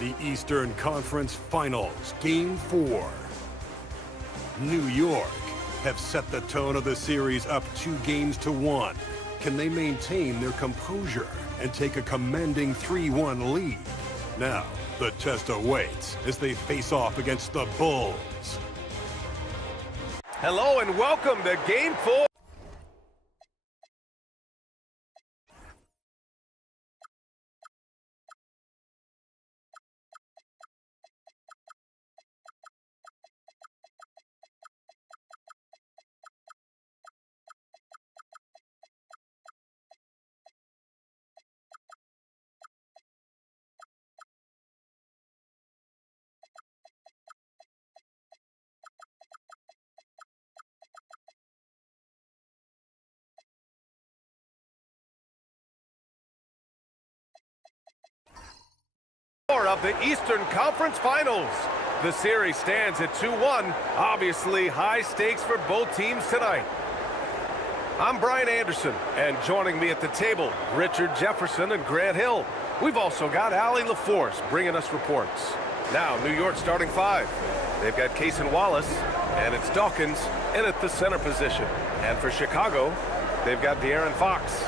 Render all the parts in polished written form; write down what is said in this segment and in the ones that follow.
The Eastern Conference Finals, Game 4. New York have set the tone of the series up 2-1. Can they maintain their composure and take a commanding 3-1 lead? Now, the test awaits as they face off against the Bulls. Hello and welcome to Game 4. Of the Eastern Conference Finals. The series stands at 2-1. Obviously, high stakes for both teams tonight. I'm Brian Anderson, and joining me at the table, Richard Jefferson and Grant Hill. We've also got Allie LaForce bringing us reports. Now, New York starting five. They've got Cason Wallace, and it's Dawkins in at the center position. And for Chicago, they've got De'Aaron Fox,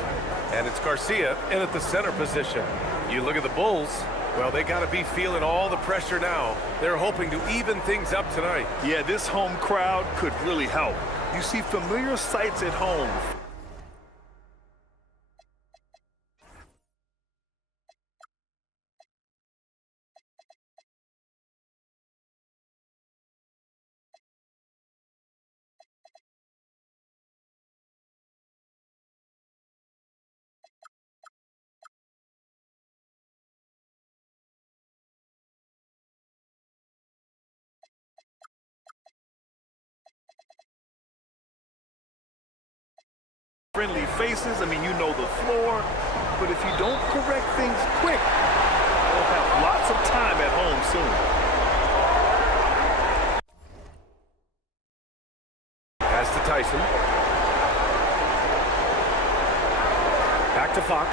and it's Garcia in at the center position. You look at the Bulls. Well, they got to be feeling all the pressure now. They're hoping to even things up tonight. Yeah, this home crowd could really help. You see familiar sights at home. Friendly faces, I mean, you know the floor, but if you don't correct things quick, they'll have lots of time at home soon. Pass to Tyson. Back to Fox.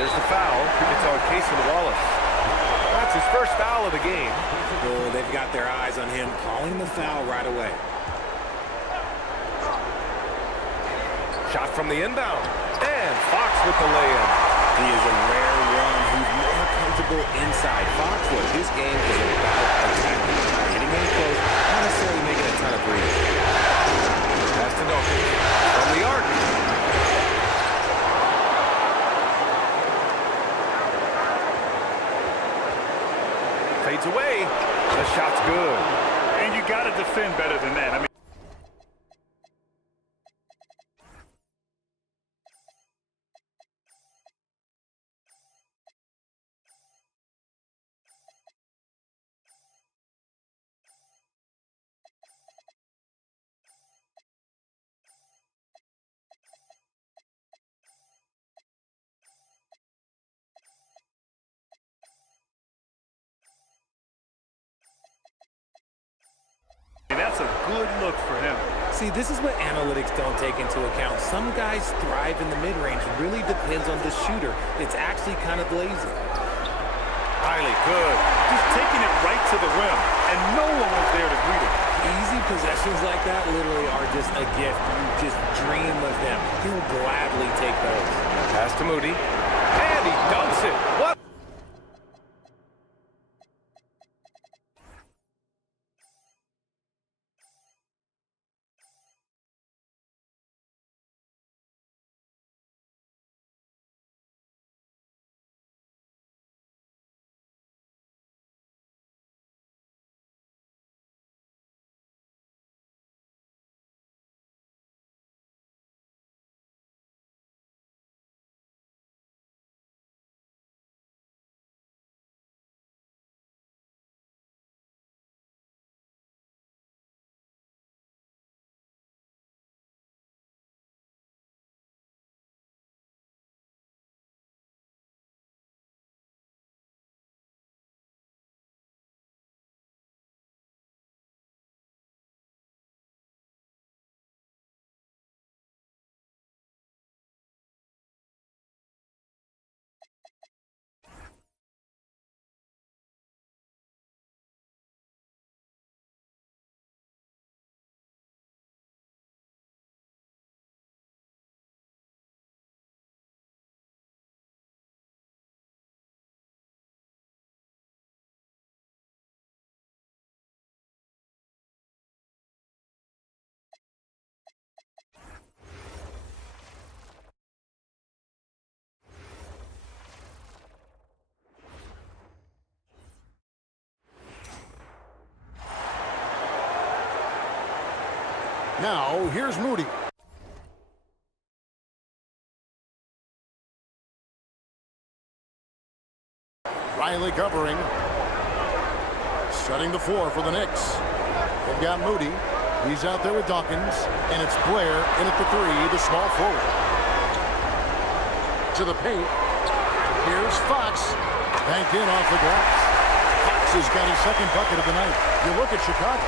There's the foul. It's on Cason Wallace. That's his first foul of the game. Oh, they've got their eyes on him, calling the foul right away. Shot from the inbound. And Fox with the lay-in. He is a rare one who's more comfortable inside. Fox, what his game is about attacking. Getting in close, not necessarily making a ton of threes. Pass to Dawkins. From the arc. Fades away. The shot's good. And you got to defend better than that. I mean, that's a good look for him. See, this is what analytics don't take into account. Some guys thrive in the mid-range. Really depends on the shooter. It's actually kind of lazy. Highly good. Just taking it right to the rim, and no one was there to greet him. Easy possessions like that literally are just a gift. You just dream of them. He'll gladly take those. Pass to Moody. And he dunks it. What? Now, here's Moody. Riley covering. Shutting the floor for the Knicks. They've got Moody. He's out there with Dawkins. And it's Blair in at the three, the small forward. To the paint. Here's Fox. Banked in off the glass. Fox has got his second bucket of the night. You look at Chicago.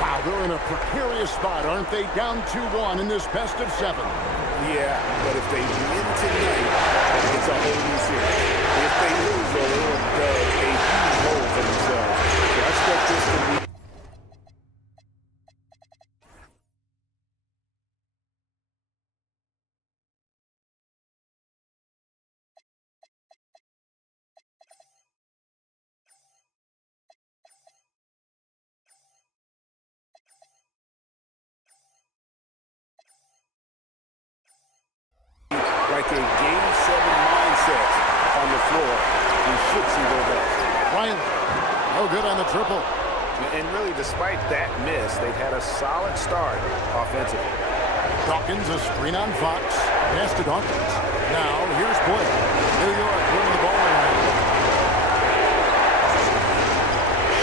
Wow, they're in a precarious spot, aren't they? Down 2-1 in this best of 7. Yeah, but if they win tonight, it's a whole new series. If they lose, though, they'll dug a huge hole for themselves. So I expect this to be. Like a Game 7 mindset on the floor. We should see their best. Riley, no good on the triple. And really, despite that miss, they've had a solid start offensively. Dawkins, a screen on Fox. Pass to Dawkins. Now, here's Blair. New York winning the ball around.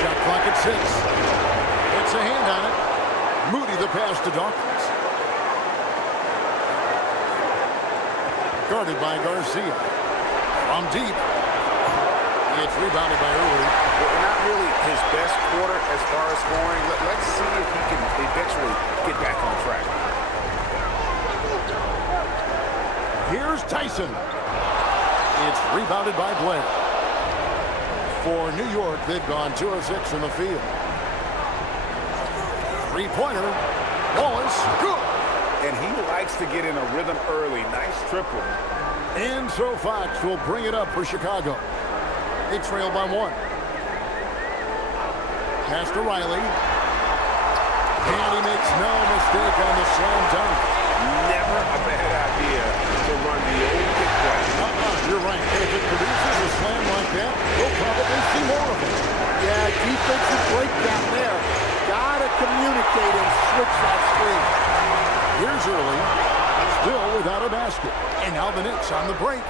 Shot clock at 6. Gets a hand on it. Moody the pass to Dawkins. Guarded by Garcia. From deep. It's rebounded by Early. Well, not really his best quarter as far as scoring. Let's see if he can eventually get back on track. Here's Tyson. It's rebounded by Blair. For New York, they've gone 2 of 6 from the field. Three-pointer. Wallace. Good. And he likes to get in a rhythm early. Nice triple. And so Fox will bring it up for Chicago. They trail by 1. Pass to Riley. And he makes no mistake on the slam dunk. Never a bad idea to run the old pick play. You're right. If it produces a slam like that, we'll probably see more of it. Yeah, defensive breakdown there. Gotta communicate and switch that screen. Here's Early, still without a basket. And now the Knicks on the break.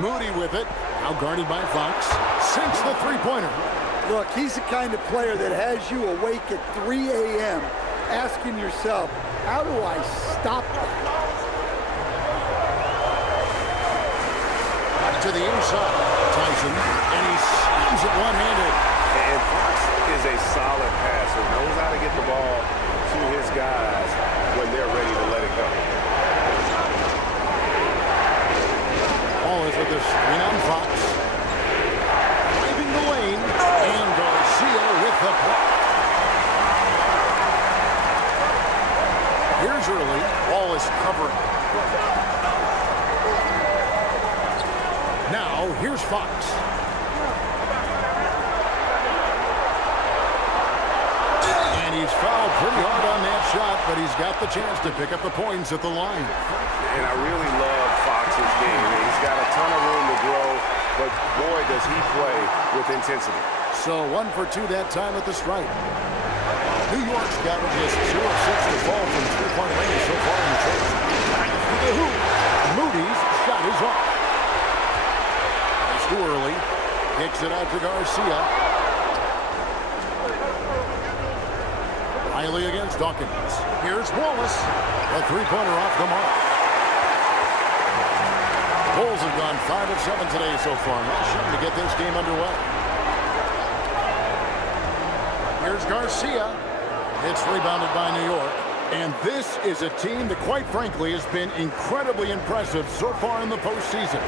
Moody with it, now guarded by Fox. Sinks the three-pointer. Look, he's the kind of player that has you awake at 3 a.m. asking yourself, how do I stop that? To the inside, Tyson, and he slams it one-handed. And Fox is a solid passer, knows how to get the ball to his guys when they're ready to let it go. Wallace with the screen on Fox. Driving the lane, and Garcia with the block. Here's Early. Wallace covering. Now, here's Fox. And he's fouled pretty hard on that shot, but he's got the chance to pick up the points at the line. And I really love Fox's game. He's got a ton of room to grow, but boy, does he play with intensity. So 1 for 2 that time at the stripe. New York's got just 2 of 6 to fall from three-point range so far in the trip. To the hoop. Moody's shot is off. It's too early. Kicks it out to Garcia. Riley against Dawkins. Here's Wallace. A three-pointer off the mark. Bulls have gone 5 of 7 today so far. Not shooting to get this game underway. Here's Garcia. It's rebounded by New York. And this is a team that, quite frankly, has been incredibly impressive so far in the postseason,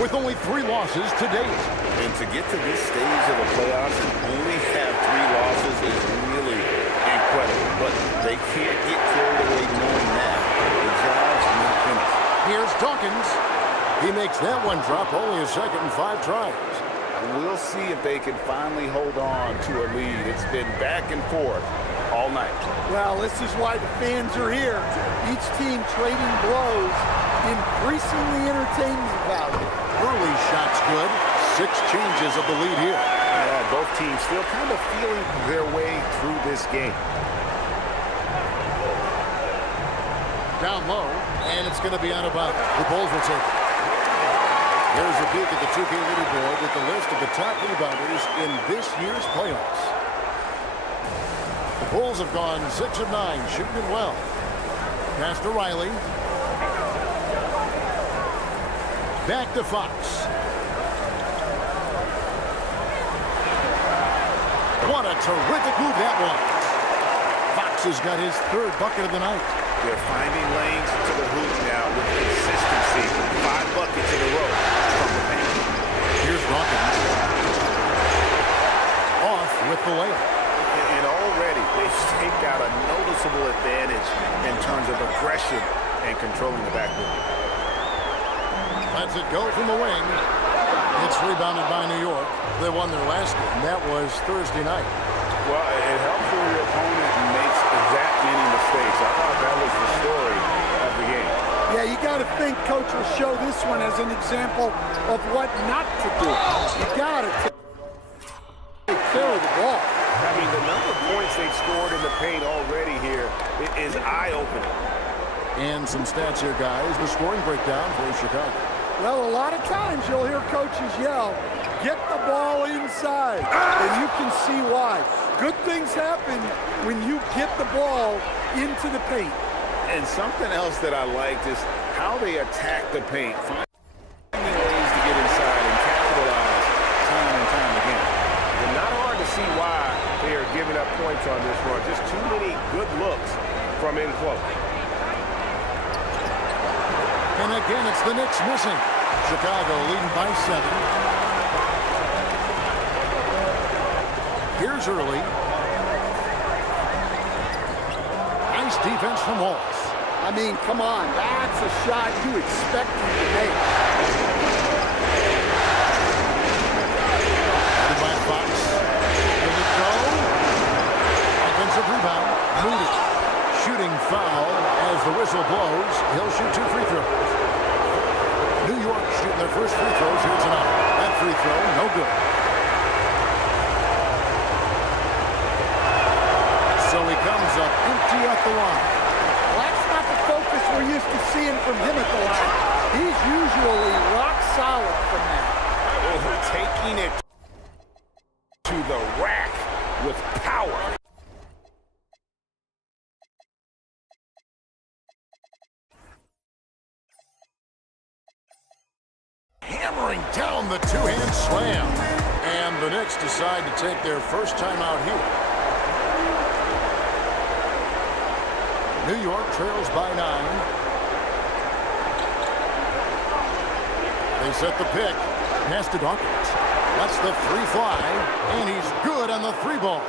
with only 3 losses to date. And to get to this stage of the playoffs and only have 3 losses is really incredible. But they can't get carried away knowing that. The job's not finished. Here's Dawkins. He makes that one drop, only a second and 5 tries. We'll see if they can finally hold on to a lead. It's been back and forth all night. Well, this is why the fans are here. Each team trading blows, increasing the entertainment value. Early shot's good. 6 changes of the lead here. Yeah, both teams still kind of feeling their way through this game. Down low, and it's going to be out of bounds. The Bulls will take it. Here's a peek at the 2K leaderboard with the list of the top rebounders in this year's playoffs. The Bulls have gone 6 of 9, shooting it well. Pass to Riley. Back to Fox. What a terrific move that was. Fox has got his 3rd bucket of the night. They're finding lanes to the hoop now with consistency. 5 buckets in a row from the paint. Here's Dawkins. Off with the layup. And already they've got a noticeable advantage in terms of aggression and controlling the backboard. Lets it go from the wing. It's rebounded by New York. They won their last game. That was Thursday night. Well, it helps when your opponent makes that many mistakes. I thought that was the story of the game. Yeah, you got to think Coach will show this one as an example of what not to do. You got to take care of the ball. I mean, the number of points they've scored in the paint already here is eye-opening. And some stats here, guys. The scoring breakdown for Chicago. Well, a lot of times you'll hear coaches yell, get the ball inside, and you can see why. Good things happen when you get the ball into the paint. And something else that I liked is how they attack the paint, finding ways to get inside and capitalize time and time again. And not hard to see why they are giving up points on this run. Just too many good looks from in close. And again, it's the Knicks missing. Chicago leading by 7. Here's Early. Nice defense from Wallace. I mean, come on, that's a shot you expect him to make. By Fox. Does it go? Offensive rebound. Moody. Shooting foul as the whistle blows. He'll shoot 2 free throws. New York shooting their first free throws here tonight. That free throw, no good. So he comes up empty at the line. Well, that's not the focus we're used to seeing from him at the line. He's usually rock solid from that. Taking it to the rack with power. Hammering down the 2-hand slam. And the Knicks decide to take their first time out here. New York trails by 9. They set the pick. Pass to Dawkins. That's the free fly. And he's good on the 3-ball.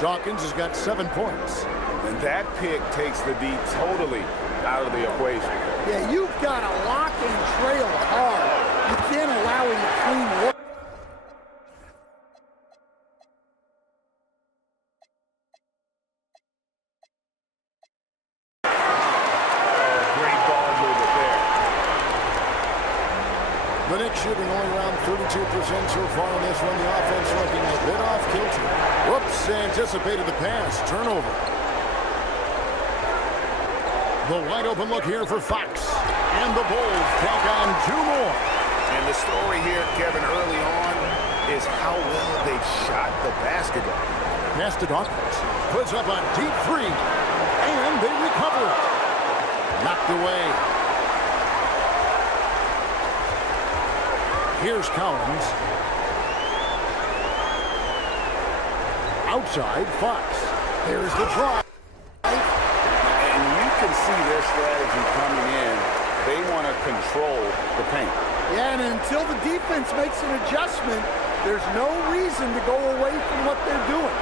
Dawkins has got 7 points. And that pick takes the D totally out of the equation. Yeah, you've got to lock and trail hard. You can't allow him to clean work. Great ball movement there. The Knicks shooting only around 32% so far in this one. The offense looking a bit off kilter. Whoops, anticipated the pass. Turnover. The wide open look here for Fox. And the Bulls tack on 2 more. And the story here, Kevin, early on is how well they've shot the basketball. Pass to Dawkins. Puts up a deep 3. And they recover it. Knocked away. Here's Collins. Outside, Fox. There's the try. And you can see their strategy coming in. They want to control the paint. Yeah, and until the defense makes an adjustment, there's no reason to go away from what they're doing.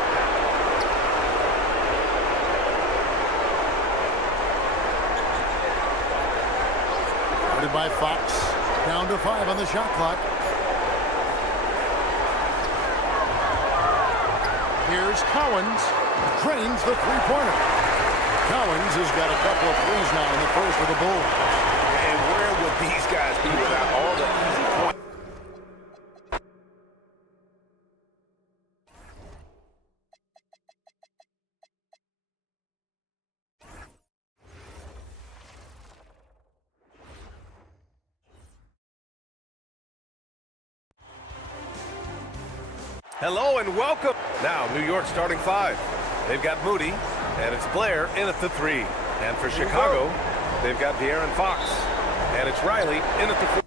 Guarded by Fox. Down to 5 on the shot clock. Here's Collins. Drains the 3-pointer. Collins has got a couple of threes now in the first for the Bulls. And where would these guys be without all the easy points? Hello and welcome. Now, New York starting 5. They've got Moody, and it's Blair in at the 3. And for Chicago, they've got De'Aaron Fox, and it's Riley in at the 4.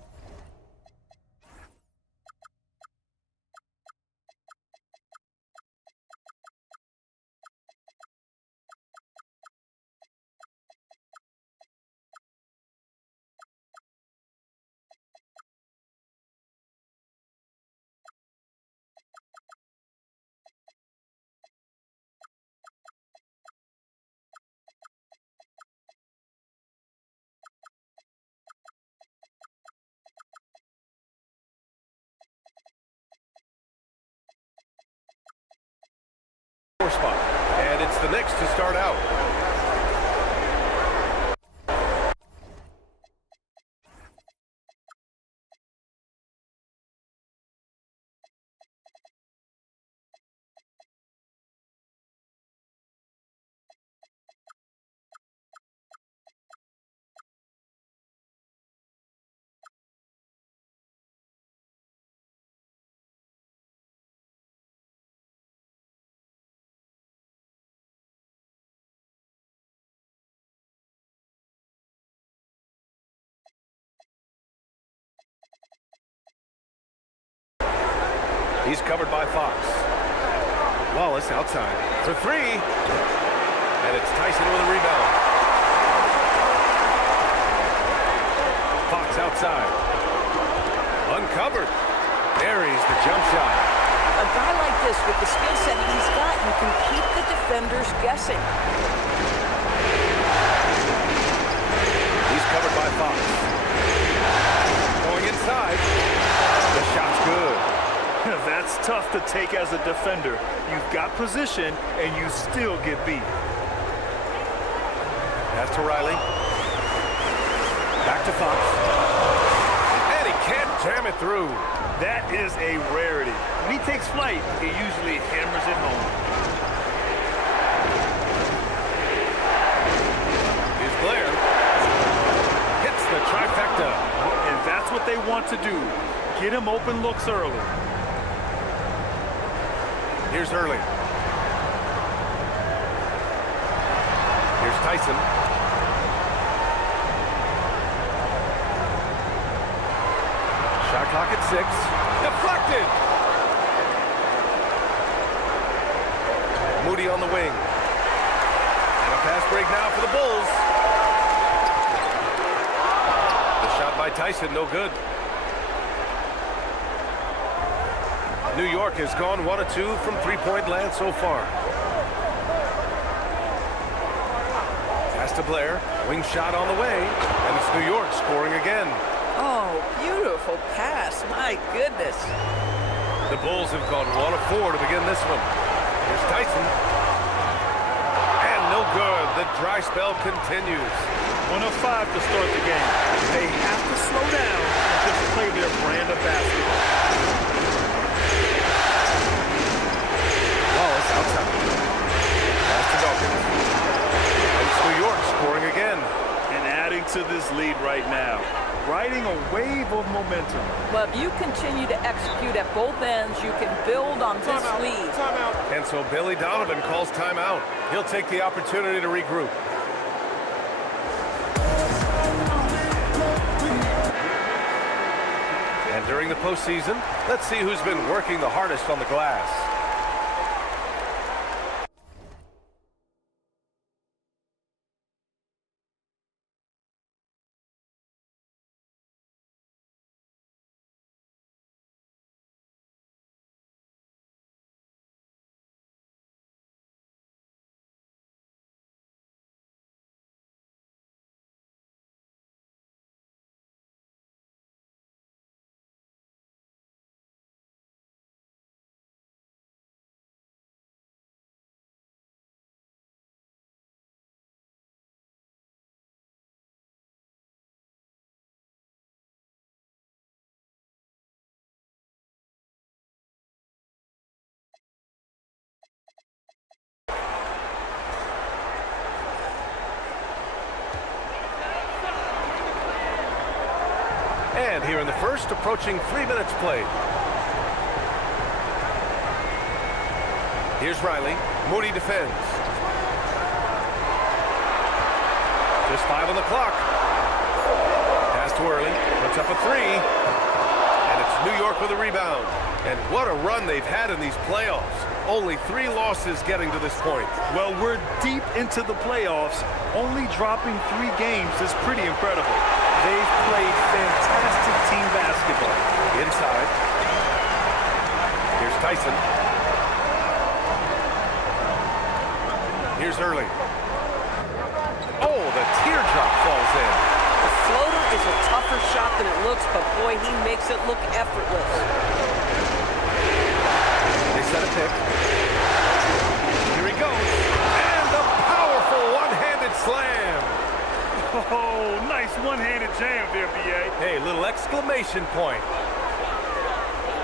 Spot. And it's the Knicks to start out. He's covered by Fox. Wallace outside for 3. And it's Tyson with a rebound. Fox outside. Uncovered. Buries the jump shot. A guy like this, with the skill set he's got, you can keep the defenders guessing. He's covered by Fox. Going inside. The shot's good. That's tough to take as a defender. You've got position, and you still get beat. Pass to Riley. Back to Fox. And he can't jam it through. That is a rarity. When he takes flight, he usually hammers it home. Here's Blair. Hits the trifecta. And that's what they want to do. Get him open looks early. Here's Early. Here's Tyson. Shot clock at 6. Deflected. Moody on the wing. And a fast break now for the Bulls. The shot by Tyson, no good. New York has gone 1 of 2 from three-point land so far. Pass to Blair. Wing shot on the way. And it's New York scoring again. Oh, beautiful pass. My goodness. The Bulls have gone 1 of 4 to begin this one. Here's Tyson. And no good. The dry spell continues. 1 of 5 to start the game. They have to slow down and just play their brand of basketball. Wallace outside. Pass to Dawkins. And it's New York scoring again. And adding to this lead right now. Riding a wave of momentum. Well, if you continue to execute at both ends, you can build on this lead. And so Billy Donovan calls timeout. He'll take the opportunity to regroup. And during the postseason, let's see who's been working the hardest on the glass. And here in the first, approaching 3 minutes played. Here's Riley. Moody defends. Just 5 on the clock. Pass to Early. Puts up a 3. And it's New York with a rebound. And what a run they've had in these playoffs. Only 3 losses getting to this point. Well, we're deep into the playoffs. Only dropping 3 games is pretty incredible. They've played fantastic team basketball. Inside. Here's Tyson. Here's Early. Oh, the teardrop falls in. The floater is a tougher shot than it looks, but boy, he makes it look effortless. They set a pick. Here he goes. And a powerful one-handed slam. Oh, nice one-handed jam there, B.A. Hey, little exclamation point.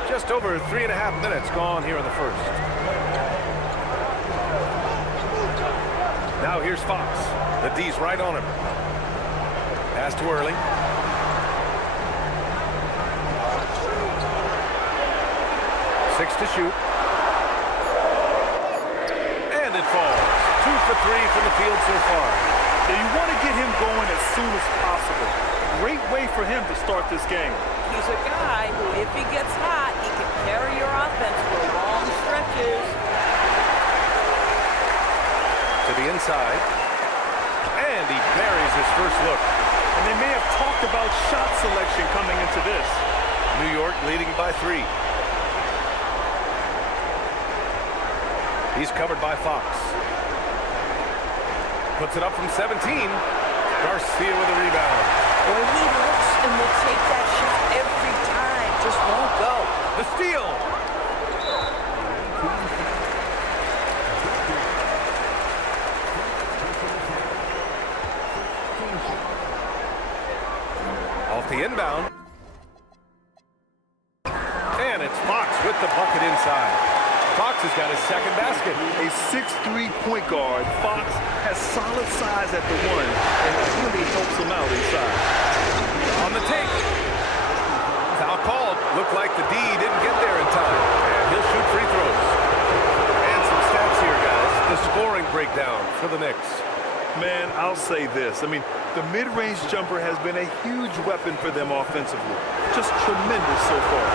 Just over 3.5 minutes gone here in the first. Now here's Fox. The D's right on him. Pass to Early. Six to shoot. And it falls. 2 for 3 from the field so far. Yeah, you want to get him going as soon as possible. Great way for him to start this game. He's a guy who, if he gets hot, he can carry your offense for long stretches. To the inside. And he buries his first look. And they may have talked about shot selection coming into this. New York leading by 3. He's covered by Fox. Puts it up from 17. Garcia with a rebound. Boy, he looks and will take that shot every time. Just won't go. The steal. Off the inbound. And it's Fox with the bucket inside. Fox has got his second basket. A 6'3" point guard, Fox has solid size at the 1 and really helps him out inside. On the take. Foul called. Looked like the D didn't get there in time. And he'll shoot free throws. And some stats here, guys. The scoring breakdown for the Knicks. Man, I'll say this. I mean, the mid-range jumper has been a huge weapon for them offensively. Just tremendous so far.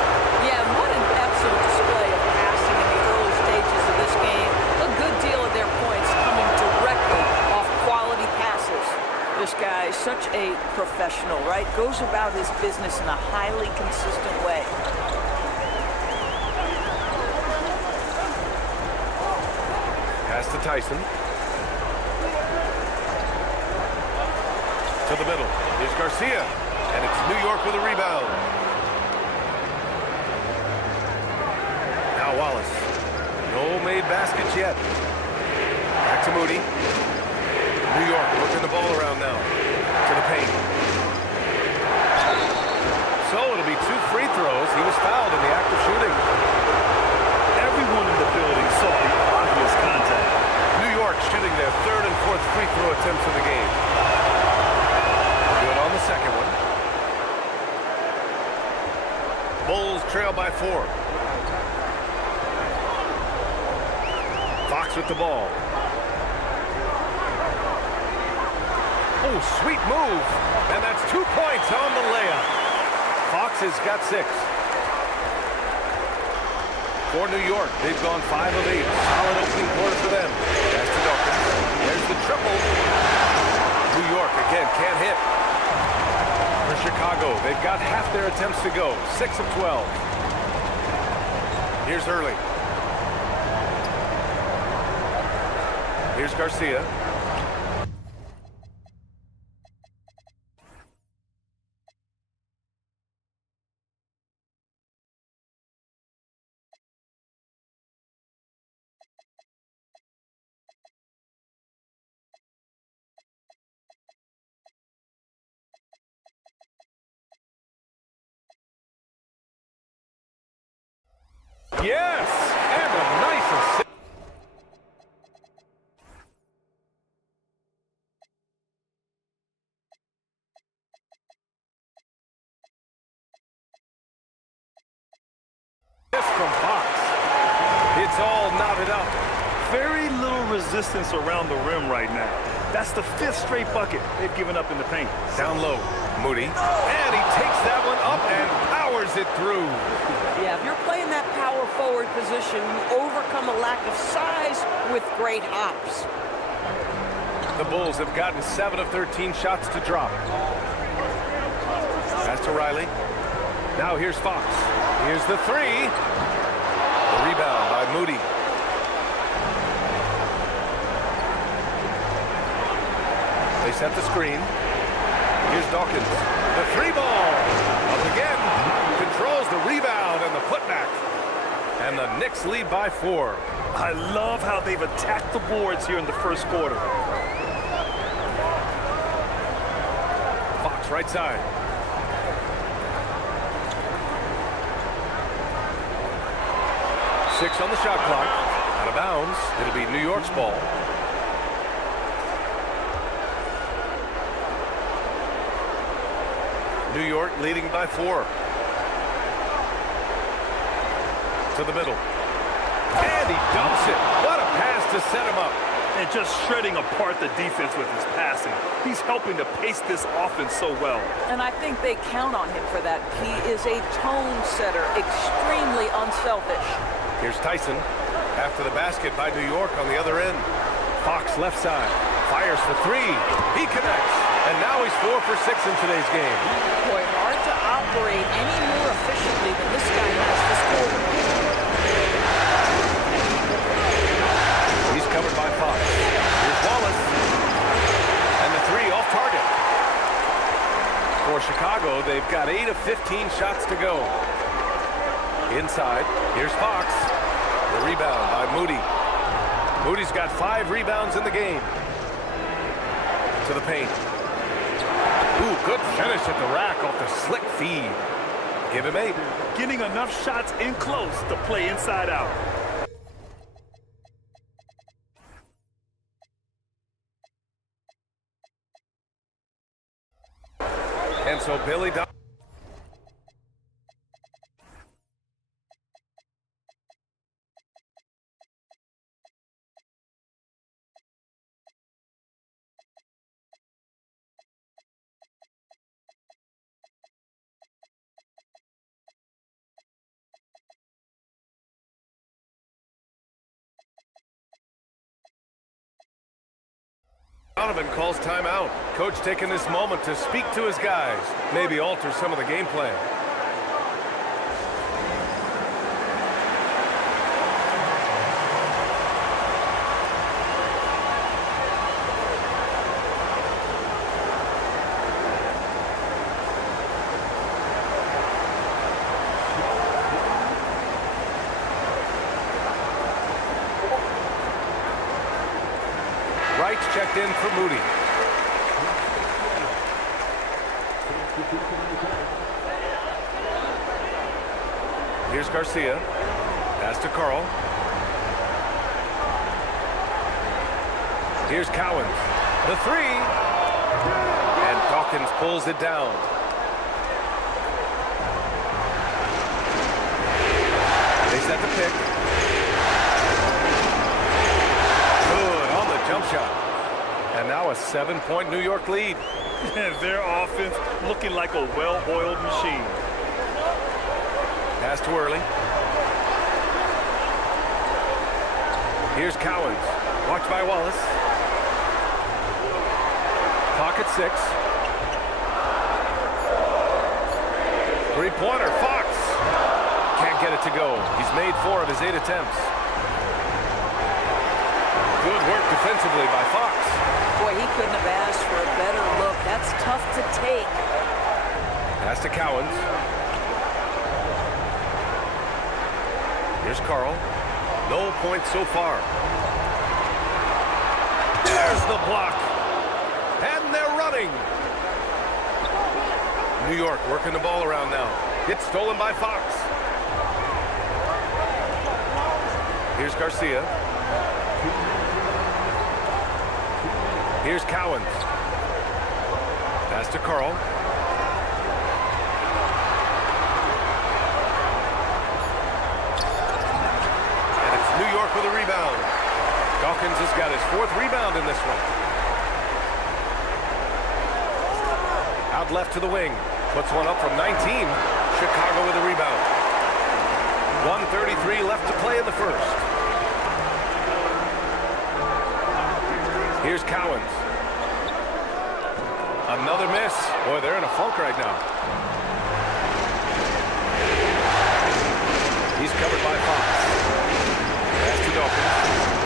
Yeah, what an excellent display of passing in the early stages of this game. A good deal of their points coming directly off quality passes. This guy is such a professional, right? Goes about his business in a highly consistent way. Pass to Tyson. To the middle. Here's Garcia. And it's New York with a rebound. Now Wallace. No made baskets yet. Back to Moody. New York working the ball around now. To the paint. So it'll be 2 free throws. He was fouled in the act of shooting. Everyone in the building saw the obvious contact. New York shooting their 3rd and 4th free throw attempts of the game. Good on the second one. Bulls trail by 4. Fox with the ball. Oh, sweet move. And that's 2 points on the layup. Fox has got 6. For New York, they've gone 5 of 8. Solid opening quarter for them. Pass to Dawkins. There's the triple. New York, again, can't hit. For Chicago, they've got half their attempts to go. 6 of 12. Here's Early. Here's Garcia. Yes! And a nice assist. From Fox. It's all knotted up. resistance around the rim right now. That's the 5th straight bucket they've given up in the paint. Down low, Moody. And he takes that one up and powers it through. Yeah, if you're playing that power forward position, you overcome a lack of size with great hops. The Bulls have gotten 7 of 13 shots to drop. Pass to Riley. Now here's Fox. Here's the 3. The rebound by Moody. They set the screen. Here's Dawkins. The 3 ball. Up again. Controls the rebound and the putback. And the Knicks lead by 4. I love how they've attacked the boards here in the first quarter. Fox right side. Six on the shot clock. Out of bounds. It'll be New York's ball. New York leading by 4. To the middle. And he dumps it. What a pass to set him up. And just shredding apart the defense with his passing. He's helping to pace this offense so well. And I think they count on him for that. He is a tone setter, extremely unselfish. Here's Tyson. After the basket by New York on the other end. Fox left side. Fires for 3. He connects. And now he's 4 for 6 in today's game. Boy, hard to operate any more efficiently than this guy has this quarter. He's covered by Fox. Here's Wallace. And the 3 off target. For Chicago, they've got 8 of 15 shots to go. Inside, here's Fox. The rebound by Moody. Moody's got 5 rebounds in the game. To the paint. Ooh, good finish at the rack off the slick feed. Give him 8. Getting enough shots in close to play inside out. And so Billy Donovan calls timeout. Coach taking this moment to speak to his guys, maybe alter some of the game plan. Wright's checked in for Moody. Here's Garcia. Pass to Carl. Here's Cowens. The 3. And Dawkins pulls it down. They set the pick. Good on the jump shot. And now a 7-point New York lead. Their offense looking like a well-oiled machine. Pass to Early. Here's Cowens. Watched by Wallace. Clock at 6. Three-pointer. Fox. Can't get it to go. He's made 4 of his 8 attempts. Good work defensively by Fox. Boy, he couldn't have asked for a better look. That's tough to take. Pass to Cowens. Here's Carl. No points so far. There's the block. And they're running. New York working the ball around now. It's stolen by Fox. Here's Garcia. Here's Cowens. Pass to Carl. And it's New York with a rebound. Dawkins has got his 4th rebound in this one. Out left to the wing. Puts one up from 19. Chicago with a rebound. 1:33 left to play in the first. Here's Cowens. Another miss. Boy, they're in a funk right now. He's covered by Fox. Pass to Dawkins.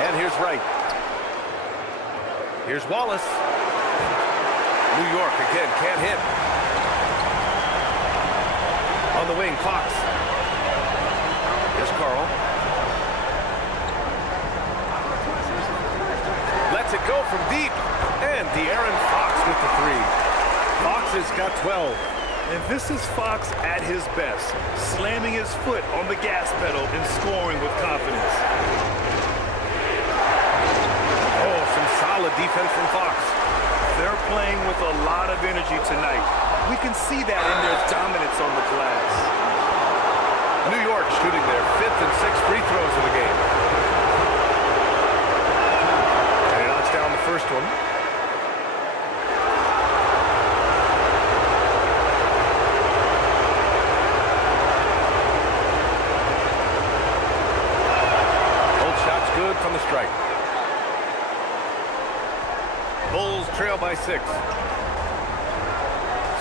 And here's Wright. Here's Wallace. New York again can't hit. On the wing, Fox. Here's Carl. Lets it go from deep. And De'Aaron Fox with the 3. Fox has got 12. And this is Fox at his best, slamming his foot on the gas pedal and scoring with confidence. Oh, some solid defense from Fox. They're playing with a lot of energy tonight. We can see that in their dominance on the glass. New York shooting their 5th and 6th free throws of the game. And he knocks down the first one. Both shots good from the strike. Bulls trail by 6.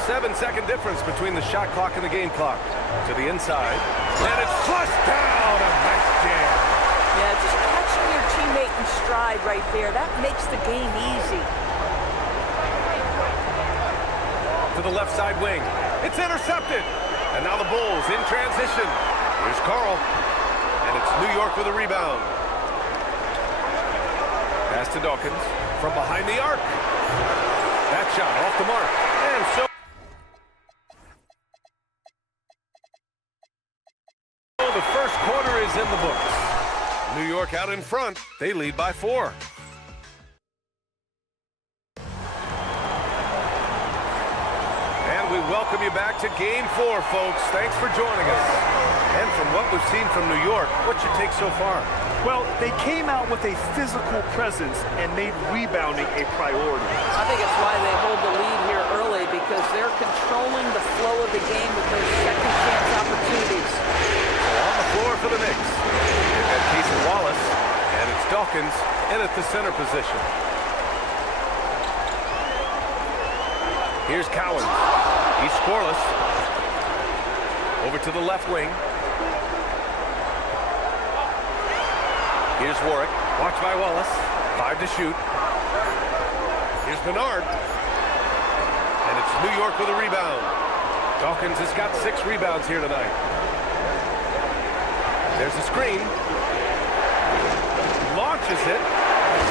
7-second difference between the shot clock and the game clock. To the inside. And it's flushed down. A nice jam. Yeah, just catching your teammate in stride right there. That makes the game easy. To the left side wing. It's intercepted. And now the Bulls in transition. Here's Carl. And it's New York with a rebound. Pass to Dawkins. From behind the arc. That shot off the mark. And so the first quarter is in the books. New York out in front. They lead by 4. And we welcome you back to Game 4, folks. Thanks for joining us. And from what we've seen from New York, what's your take so far? Well, they came out with a physical presence and made rebounding a priority. I think it's why they hold the lead here early, because they're controlling the flow of the game with those second chance opportunities. So on the floor for the Knicks. They've got Casey Wallace, and it's Dawkins in at the center position. Here's Cowens. He's scoreless. Over to the left wing. Here's Warwick. Watched by Wallace. 5 to shoot. Here's Bernard. And it's New York with a rebound. Dawkins has got 6 rebounds here tonight. There's a screen. Launches it.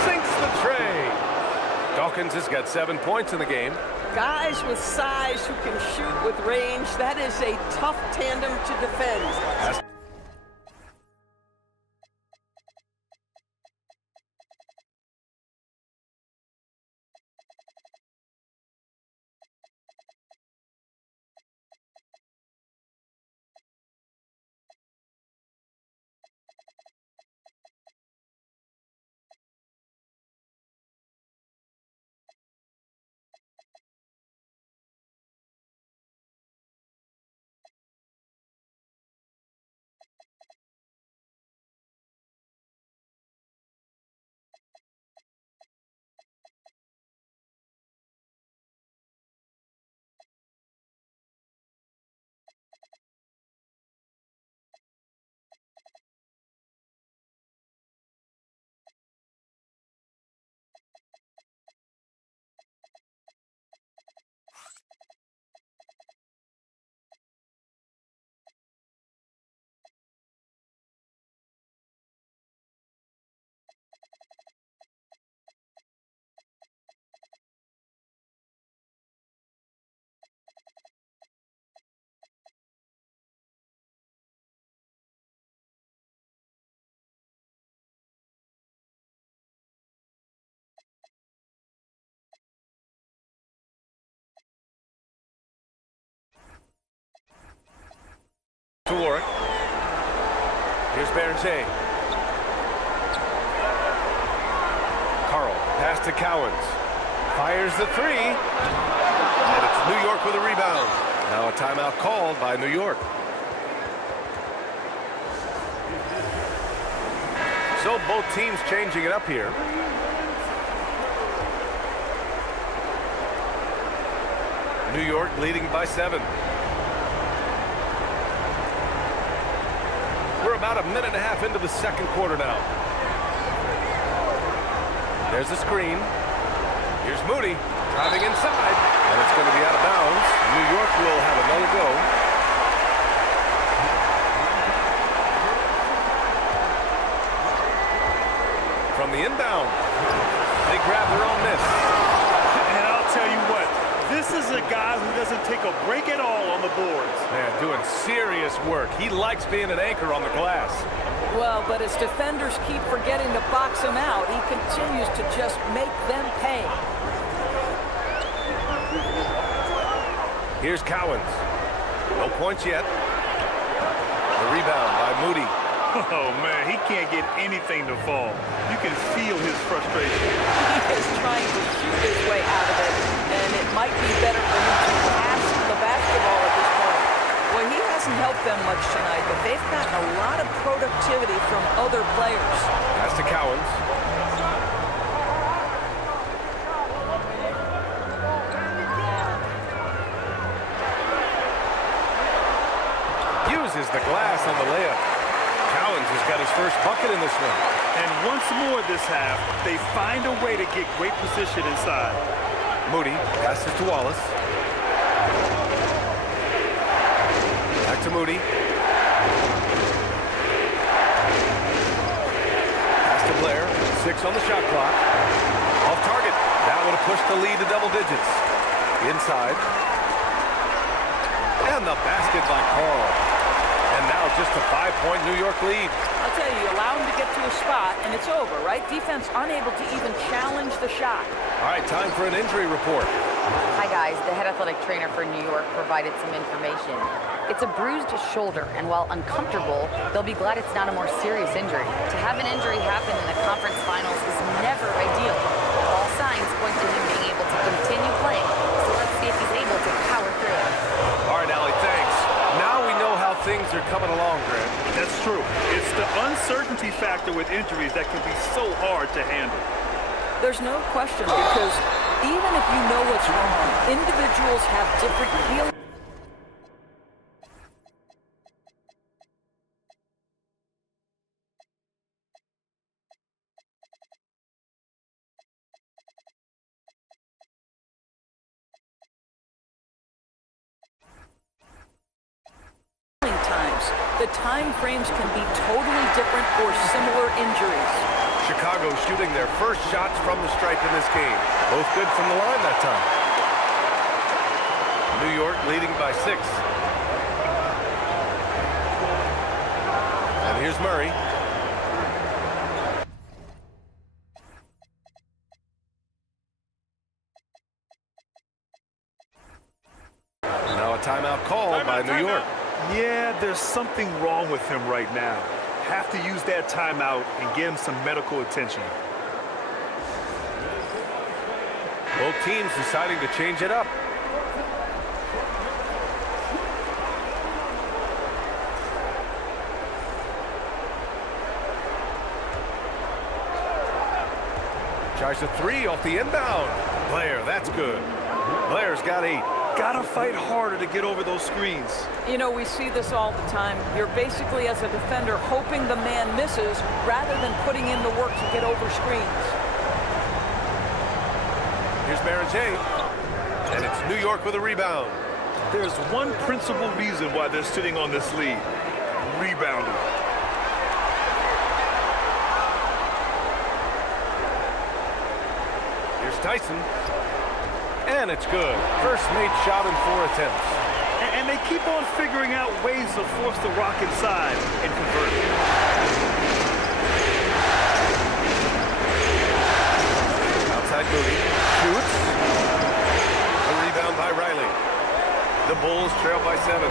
Sinks the tray. Dawkins has got 7 points in the game. Guys with size who can shoot with range, that is a tough tandem to defend. To Warwick. Here's Berger. Pass to Cowens. Fires the three. And it's New York with a rebound. Now a timeout called by New York. So both teams changing it up here. New York leading by 7. We're about a minute and a half into the second quarter now. There's a screen. Here's Moody driving inside, and it's going to be out of bounds. New York will have another go. From the inbound, they grab their own miss. And I'll tell you what, this is a guy who doesn't take a break at all on the boards. Man, doing serious work. He likes being an anchor on the glass. Well, but as defenders keep forgetting to box him out, he continues to just make them pay. Here's Cowens. No points yet. The rebound by Moody. Oh, man, he can't get anything to fall. You can feel his frustration. He is trying to shoot his way out of it, and it might be better for him to pass the basketball at this point. Well, he hasn't helped them much tonight, but they've gotten a lot of productivity from other players. Pass to Cowens. Uses the glass on the layup. Cowens has got his first bucket in this one. And once more this half, they find a way to get great position inside. Moody passes to Wallace. Back to Moody. Pass to Blair. 6 on the shot clock. Off target. That would have pushed the lead to double digits. Inside. And the basket by Carl. And now just a 5-point New York lead. I'll tell you, allow him to get to a spot, and it's over, right? Defense unable to even challenge the shot. All right, time for an injury report. Hi, guys. The head athletic trainer for New York provided some information. It's a bruised shoulder, and while uncomfortable, they'll be glad it's not a more serious injury. To have an injury happen in the conference finals is never ideal. All signs point to him being able to continue playing, so let's see if he's able to power through it. All right, Allie, thanks. Now we know how things are coming along, Grant. That's true. It's the uncertainty factor with injuries that can be so hard to handle. There's no question, because even if you know what's wrong, individuals have different healing. The time frames can be totally different for similar injuries. Chicago shooting their first shots from the stripe in this game. Both good from the line that time. New York leading by 6. And here's Murray. Now a timeout called by New York. Yeah, there's something wrong with him right now. Have to use that timeout and get him some medical attention. Both teams deciding to change it up. Tries a 3 off the inbound. Blair, that's good. Blair's got 8. Gotta fight harder to get over those screens. You know, we see this all the time. You're basically, as a defender, hoping the man misses rather than putting in the work to get over screens. Here's Barrett, and it's New York with a rebound. There's one principal reason why they're sitting on this lead. Rebounding. Here's Tyson. And it's good. First made shot in 4 attempts. And they keep on figuring out ways to force the rock inside and convert it. Outside Moody. Shoots. A rebound by Riley. The Bulls trail by 7.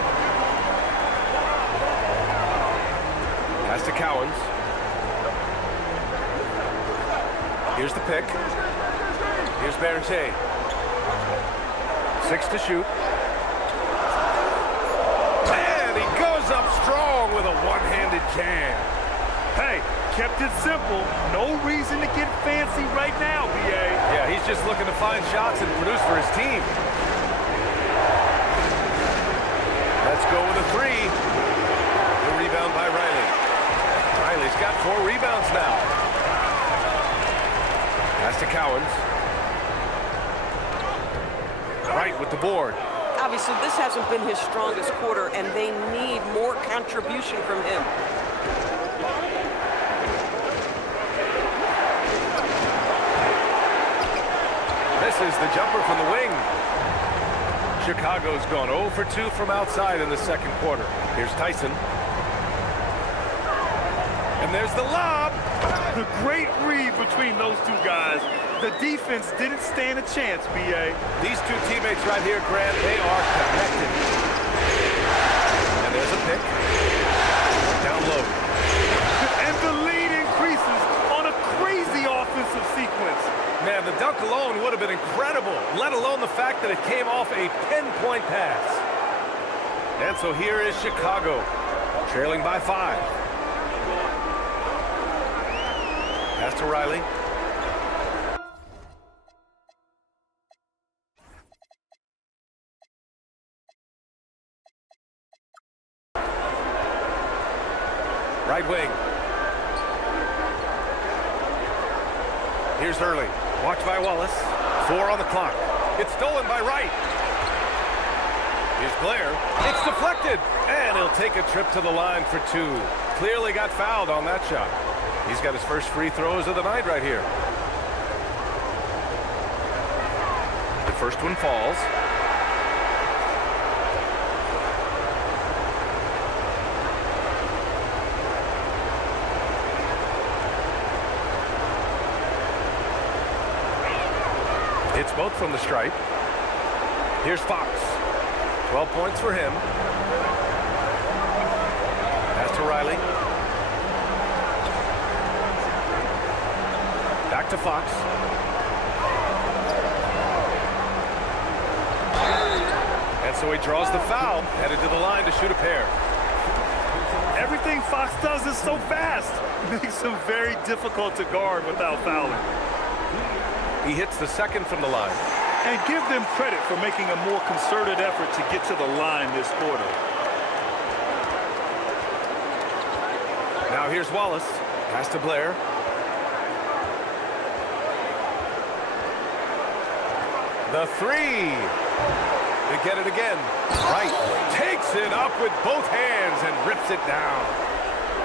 Pass to Cowens. Here's the pick. Here's Berger. 6 to shoot. And he goes up strong with a one-handed jam. Hey, kept it simple. No reason to get fancy right now, BA. Yeah, he's just looking to find shots and produce for his team. Let's go with a 3. The rebound by Riley. Riley's got 4 rebounds now. Pass to Cowens. Right with the board. Obviously, this hasn't been his strongest quarter, and they need more contribution from him. Misses the jumper from the wing. Chicago's gone 0 for 2 from outside in the second quarter. Here's Tyson. And there's the lob. A great read between those two guys. The defense didn't stand a chance, BA. These two teammates right here, Grant, they are connected. And there's a pick. Down low. And the lead increases on a crazy offensive sequence. Man, the dunk alone would have been incredible, let alone the fact that it came off a pinpoint pass. And so here is Chicago, trailing by 5. Pass to Riley. Right wing. Here's Early. Watched by Wallace. 4 on the clock. It's stolen by Wright. Here's Blair. It's deflected. And he'll take a trip to the line for 2. Clearly got fouled on that shot. He's got his first free throws of the night right here. The first one falls. Hits both from the stripe. Here's Fox. 12 points for him. Pass to Riley. Back to Fox. And so he draws the foul, headed to the line to shoot a pair. Everything Fox does is so fast. Makes him very difficult to guard without fouling. He hits the second from the line. And give them credit for making a more concerted effort to get to the line this quarter. Now here's Wallace. Pass to Blair. The 3. They get it again. Wright takes it up with both hands and rips it down.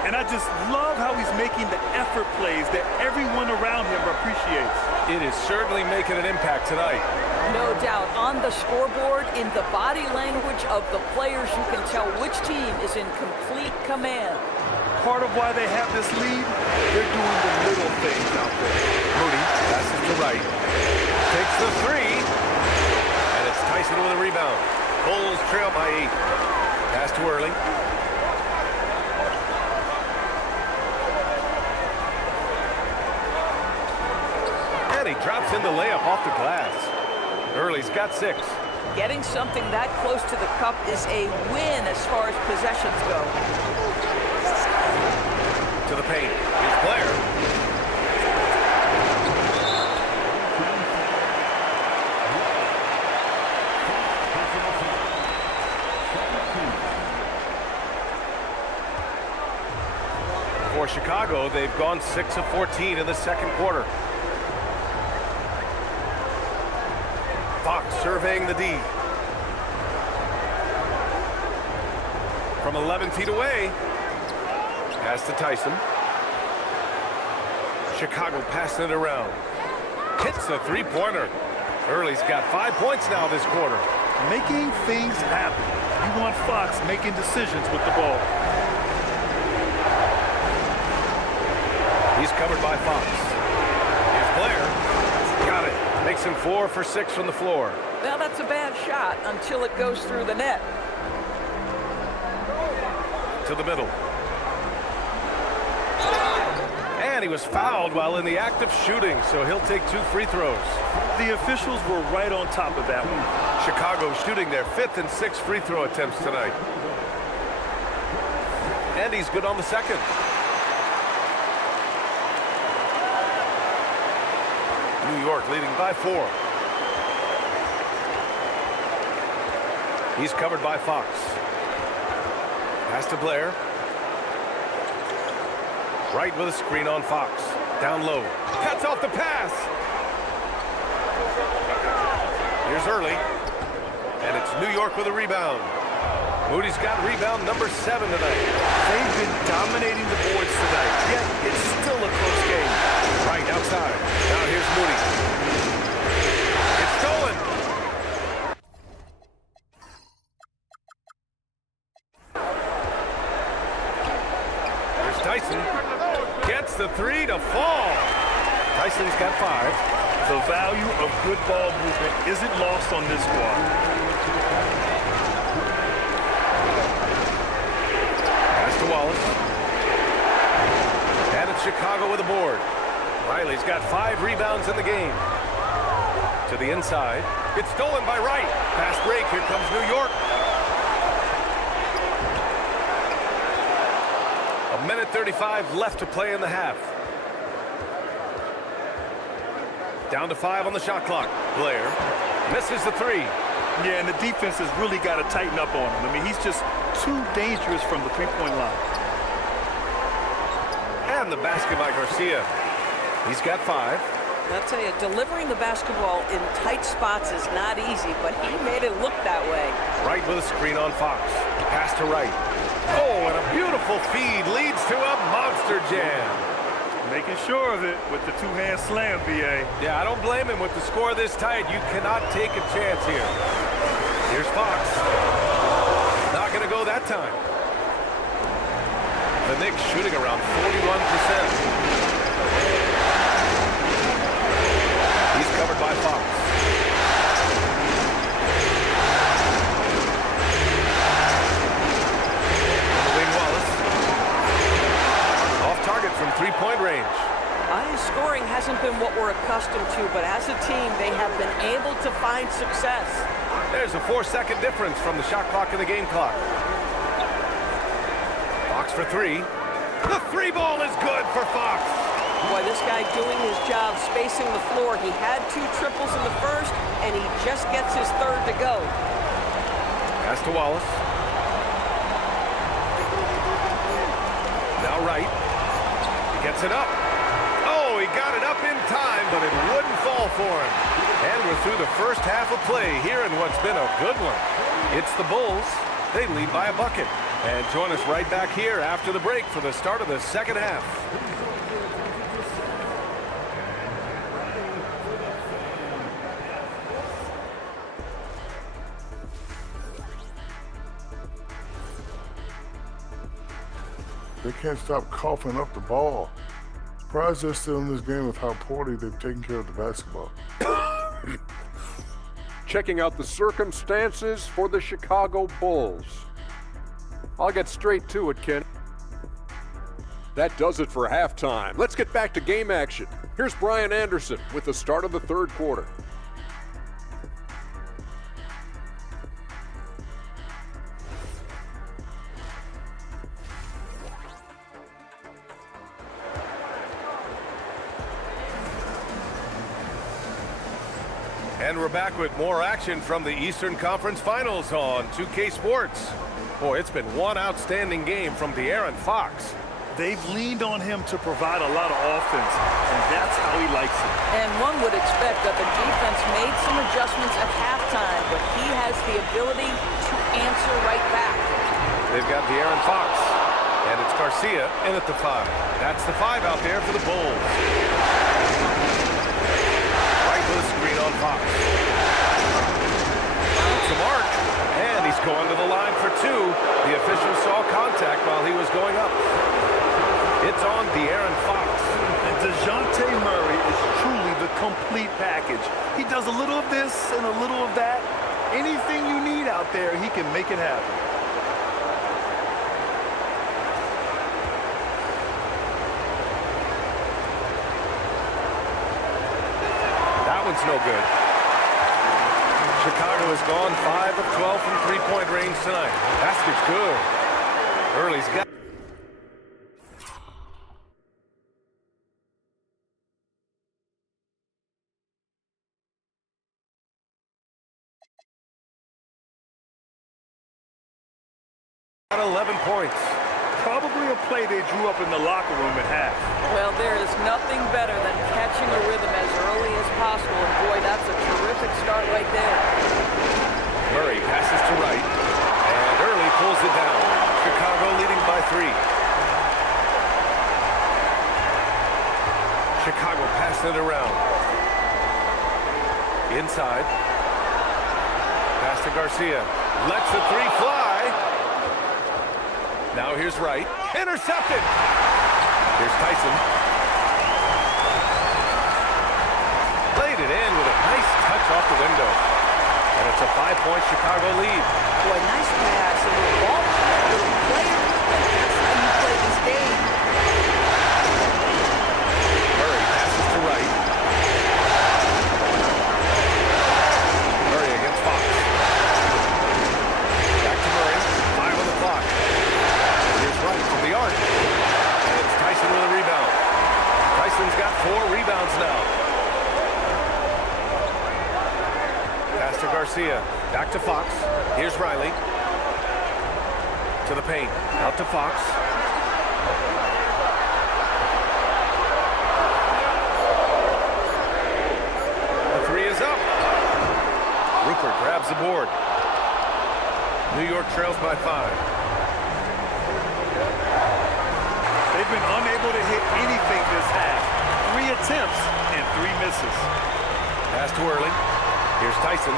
And I just love how he's making the effort plays that everyone around him appreciates. It is certainly making an impact tonight. No doubt. On the scoreboard, in the body language of the players, you can tell which team is in complete command. Part of why they have this lead, they're doing the little things out there. Moody passes to Wright. Takes the 3. And it's Tyson with a rebound. Bulls trail by 8. Pass to Early. And he drops in the layup off the glass. Early's got 6. Getting something that close to the cup is a win as far as possessions go. To the paint. Here's Blair. For Chicago, they've gone 6 of 14 in the second quarter. Fox surveying the D. From 11 feet away. Pass to Tyson. Chicago passing it around. Hits a 3-pointer. Early's got 5 points now this quarter. Making things happen. You want Fox making decisions with the ball. He's covered by Fox. Here's Blair. Got it. Makes him 4 for 6 from the floor. Well, that's a bad shot until it goes through the net. To the middle. And And he was fouled while in the act of shooting, so he'll take 2 free throws. The officials were right on top of that one. Chicago shooting their 5th and 6th free throw attempts tonight. And he's good on the second. New York leading by 4. He's covered by Fox. Pass to Blair. Right with a screen on Fox. Down low. Cuts off the pass. Here's Early. And it's New York with a rebound. Moody's got rebound number 7 tonight. They've been dominating the boards tonight, yet it's still a close game. Right outside. Now here's Moody. It's stolen. Here's Tyson. Gets the 3 to fall. Tyson's got 5. The value of good ball movement isn't lost on this squad. Pass to Wallace. And it's Chicago with a board. Riley's got 5 rebounds in the game. To the inside. It's stolen by Wright. Fast break. Here comes New York. 1:35 left to play in the half. Down to 5 on the shot clock. Blair misses the 3. Yeah, and the defense has really got to tighten up on him. I mean, he's just too dangerous from the three-point line. And the basket by Garcia. He's got 5. I'll tell you, delivering the basketball in tight spots is not easy, but he made it look that way. Wright with a screen on Fox. Pass to Wright. Oh, and a beautiful feed leads to a monster jam. Making sure of it with the two-hand slam, B.A. Yeah, I don't blame him. With the score this tight, you cannot take a chance here. Here's Fox. Not going to go that time. The Knicks shooting around 41%. He's covered by Fox. Wing Wallace. Off target from three-point range. Scoring hasn't been what we're accustomed to, but as a team, they have been able to find success. There's a 4-second difference from the shot clock and the game clock. Fox for 3. The 3 ball is good for Fox. Boy, this guy doing his job spacing the floor. He had 2 triples in the first, and he just gets his 3rd to go. Pass to Wallace. Now Wright. He gets it up. Oh, he got it up in time, but it wouldn't fall for him. And we're through the first half of play here in what's been a good one. It's the Bulls. They lead by a bucket. And join us right back here after the break for the start of the second half. They can't stop coughing up the ball. Surprised they're still in this game with how poorly they've taken care of the basketball. Checking out the circumstances for the Chicago Bulls. I'll get straight to it, Ken. That does it for halftime. Let's get back to game action. Here's Brian Anderson with the start of the third quarter. And we're back with more action from the Eastern Conference Finals on 2K Sports. Boy, it's been one outstanding game from De'Aaron Fox. They've leaned on him to provide a lot of offense, and that's how he likes it. And one would expect that the defense made some adjustments at halftime, but he has the ability to answer right back. They've got De'Aaron Fox, and it's Garcia in at the 5. That's the 5 out there for the Bulls. Right with a screen on Fox. It's a mark, and he's going to the line for 2. The official saw contact while he was going up. It's on De'Aaron Fox. And DeJounte Murray is truly the complete package. He does a little of this and a little of that. Anything you need out there, he can make it happen. That one's no good. Chicago has gone 5 of 12 from three-point range tonight. Basket's good. Early's got. Got 11 points. Probably a play they drew up in the locker room at half. Well, there is nothing better than catching a rhythm as early as possible. And boy, that's a terrific start right there. Murray passes to right, and Early pulls it down. Chicago leading by 3. Chicago passing it around. Inside. Pass to Garcia. Lets the 3 fly. Now here's Wright. Intercepted. Here's Tyson. Laid it in with a nice touch off the window. And it's a 5-point Chicago lead. Boy, nice pass. A little ball, a little player. That's how you play this game. Murray passes to Wright. Murray against Fox. Back to Murray. 5 on the clock. Here's Wright from the arc. And it's Tyson with a rebound. Tyson's got 4 rebounds now. Pass to Garcia. Back to Fox. Here's Riley. To the paint. Out to Fox. The 3 is up. Rupert grabs the board. New York trails by 5. They've been unable to hit anything this half. 3 attempts and 3 misses. Pass to Early. Here's Tyson.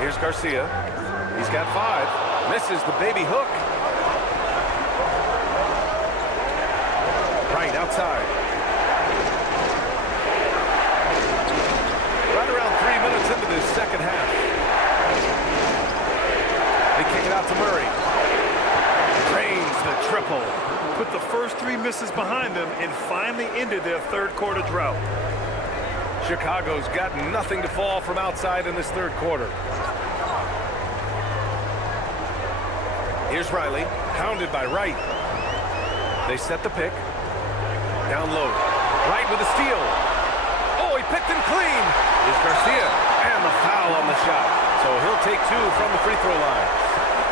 Here's Garcia. He's got 5. Misses the baby hook. Right outside. Right around 3 minutes into this second half. They kick it out to Murray. Drains the triple. Put the first 3 misses behind them and finally ended their third quarter drought. Chicago's got nothing to fall from outside in this third quarter. Here's Riley, hounded by Wright. They set the pick. Down low. Wright with a steal. Oh, he picked him clean. Here's Garcia. And the foul on the shot. So he'll take 2 from the free throw line.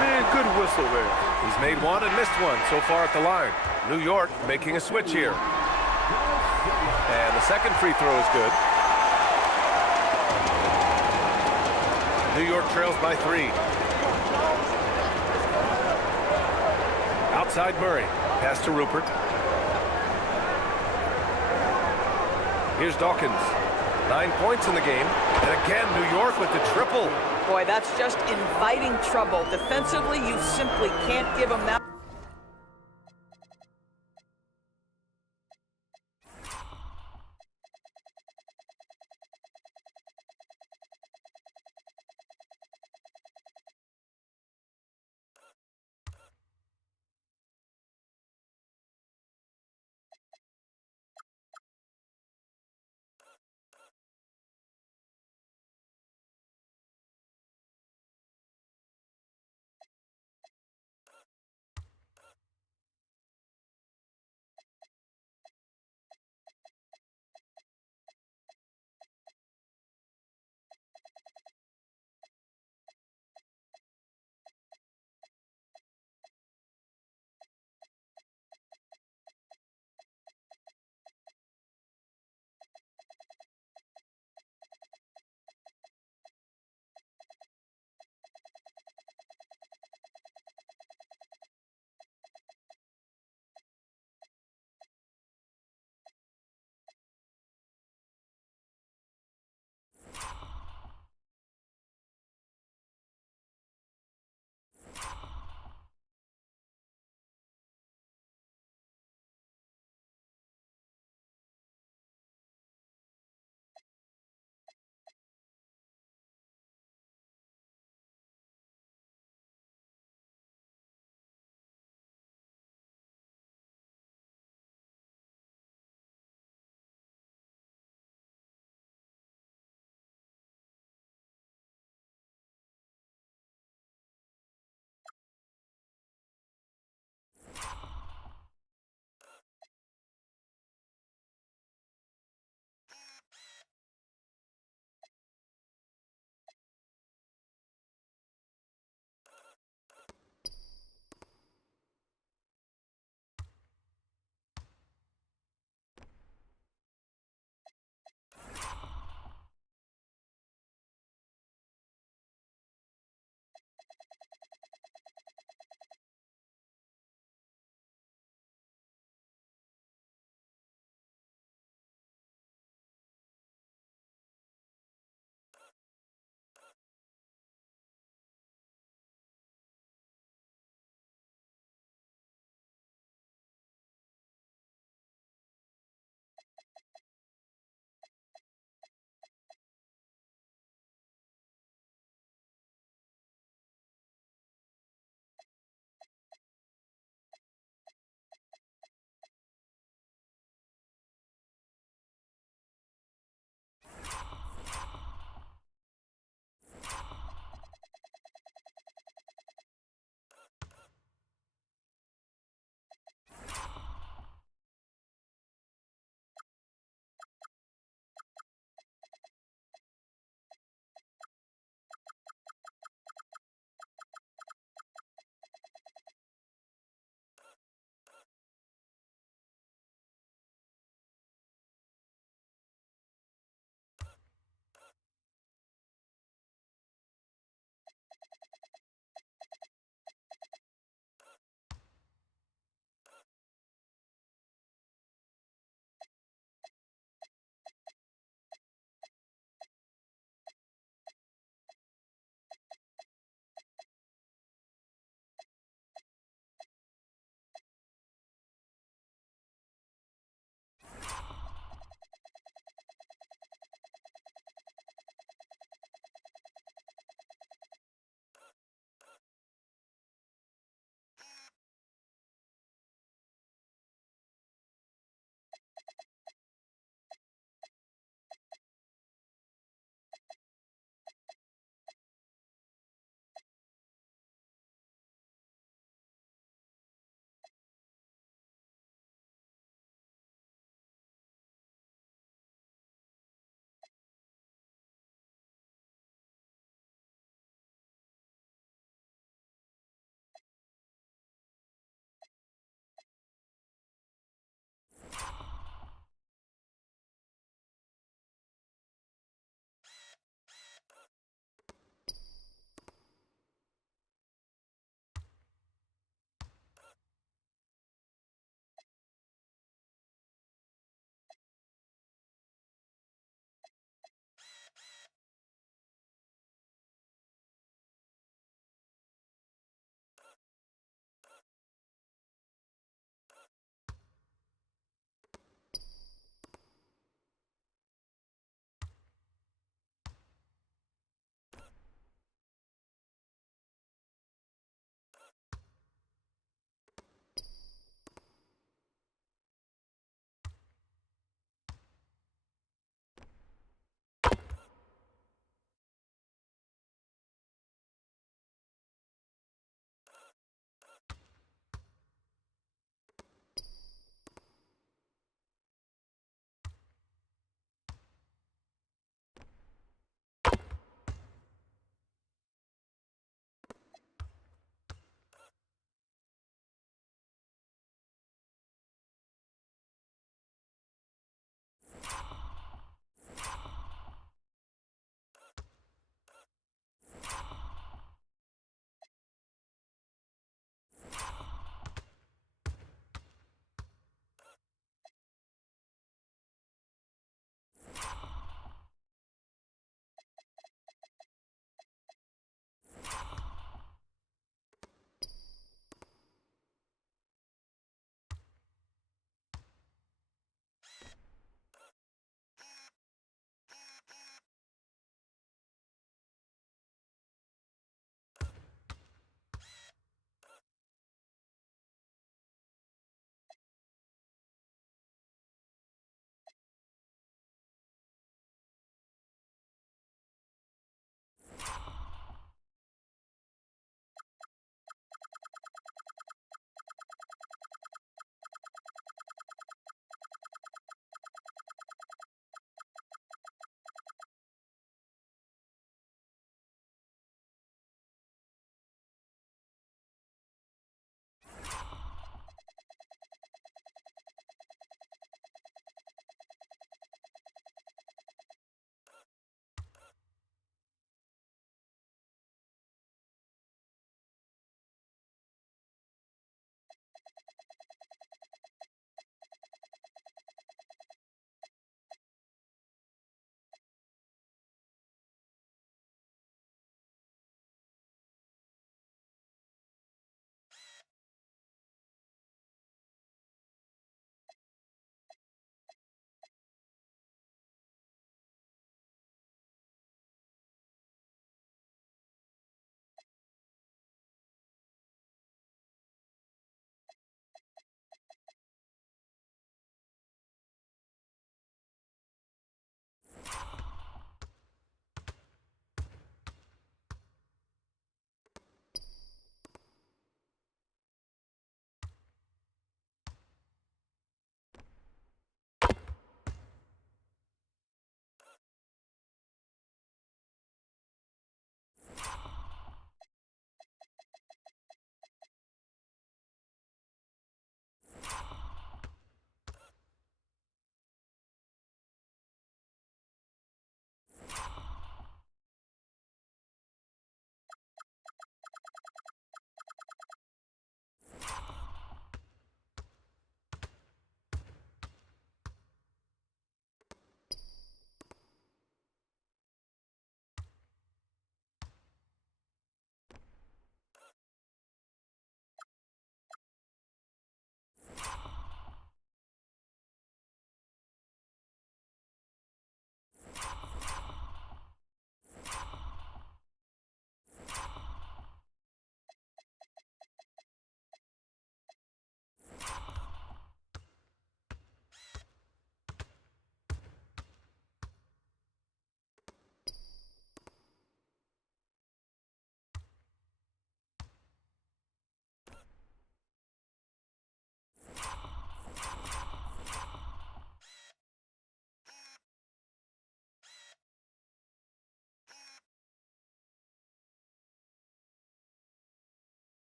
Man, good whistle there. He's made 1 and missed 1 so far at the line. New York making a switch here. And the second free throw is good. New York trails by 3. Outside Murray. Pass to Rupert. Here's Dawkins. 9 points in the game. And again, New York with the triple. Boy, that's just inviting trouble. Defensively, you simply can't give them that.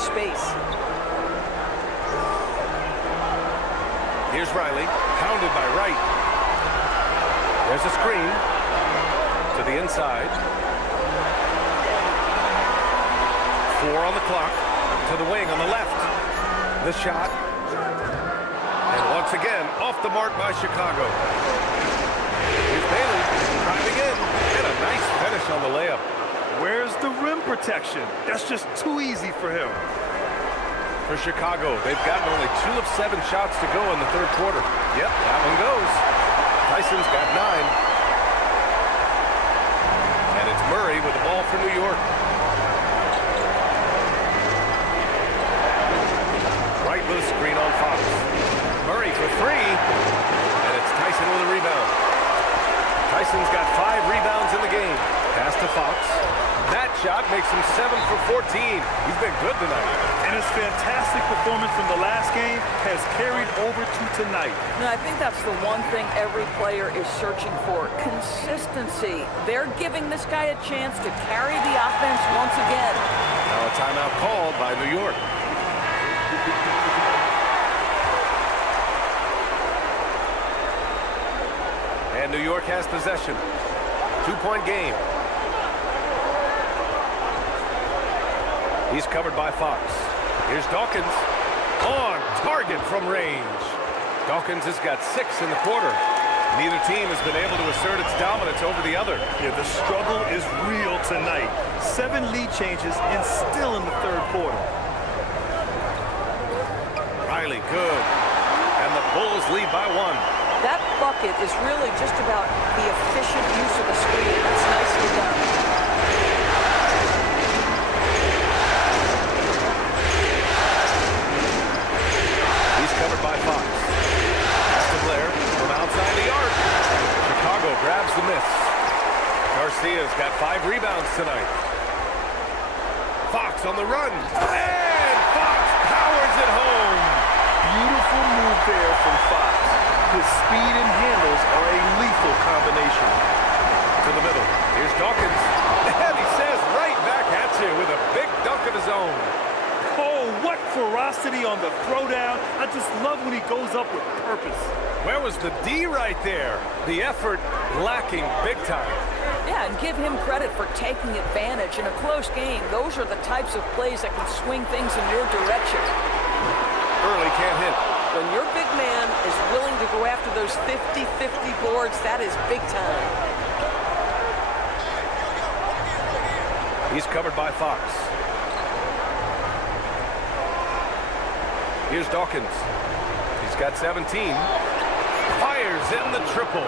space. Here's Riley, pounded by Wright. There's a screen to the inside. 4 on the clock. To the wing on the left. The shot. And once again, off the mark by Chicago. Here's Bailey driving in. And a nice finish on the layup. Where's the rim protection? That's just too easy for him. For Chicago, they've gotten only 2 of 7 shots to go in the third quarter. Yep, that one goes. Tyson's got 9. And it's Murray with the ball for New York. Right with a screen on Fox. Murray for 3. And it's Tyson with a rebound. Tyson's got 5 rebounds in the game. Pass to Fox. That shot makes him 7 for 14. He's been good tonight. And his fantastic performance from the last game has carried over to tonight. And I think that's the one thing every player is searching for, consistency. They're giving this guy a chance to carry the offense once again. Now a timeout called by New York. And New York has possession. 2-point game. He's covered by Fox. Here's Dawkins. On target from range. Dawkins has got 6 in the quarter. Neither team has been able to assert its dominance over the other. Yeah, the struggle is real tonight. 7 lead changes and still in the third quarter. Riley, good. And the Bulls lead by 1. That bucket is really just about the efficient use of the screen. That's nicely done. He's covered by Fox. Pass to Blair from outside the arc. Chicago grabs the miss. Garcia's got 5 rebounds tonight. Fox on the run. And Fox powers it home. Beautiful move there from Fox. His speed and handles are a lethal combination. To the middle. Here's Dawkins. And he says right back at you with a big dunk of his own. Oh, what ferocity on the throwdown. I just love when he goes up with purpose. Where was the D right there? The effort lacking big time. Yeah, and give him credit for taking advantage in a close game. Those are the types of plays that can swing things in your direction. Early can't hit. When your big man is willing to go after those 50-50 boards, that is big time. He's covered by Fox. Here's Dawkins. He's got 17. Fires in the triple.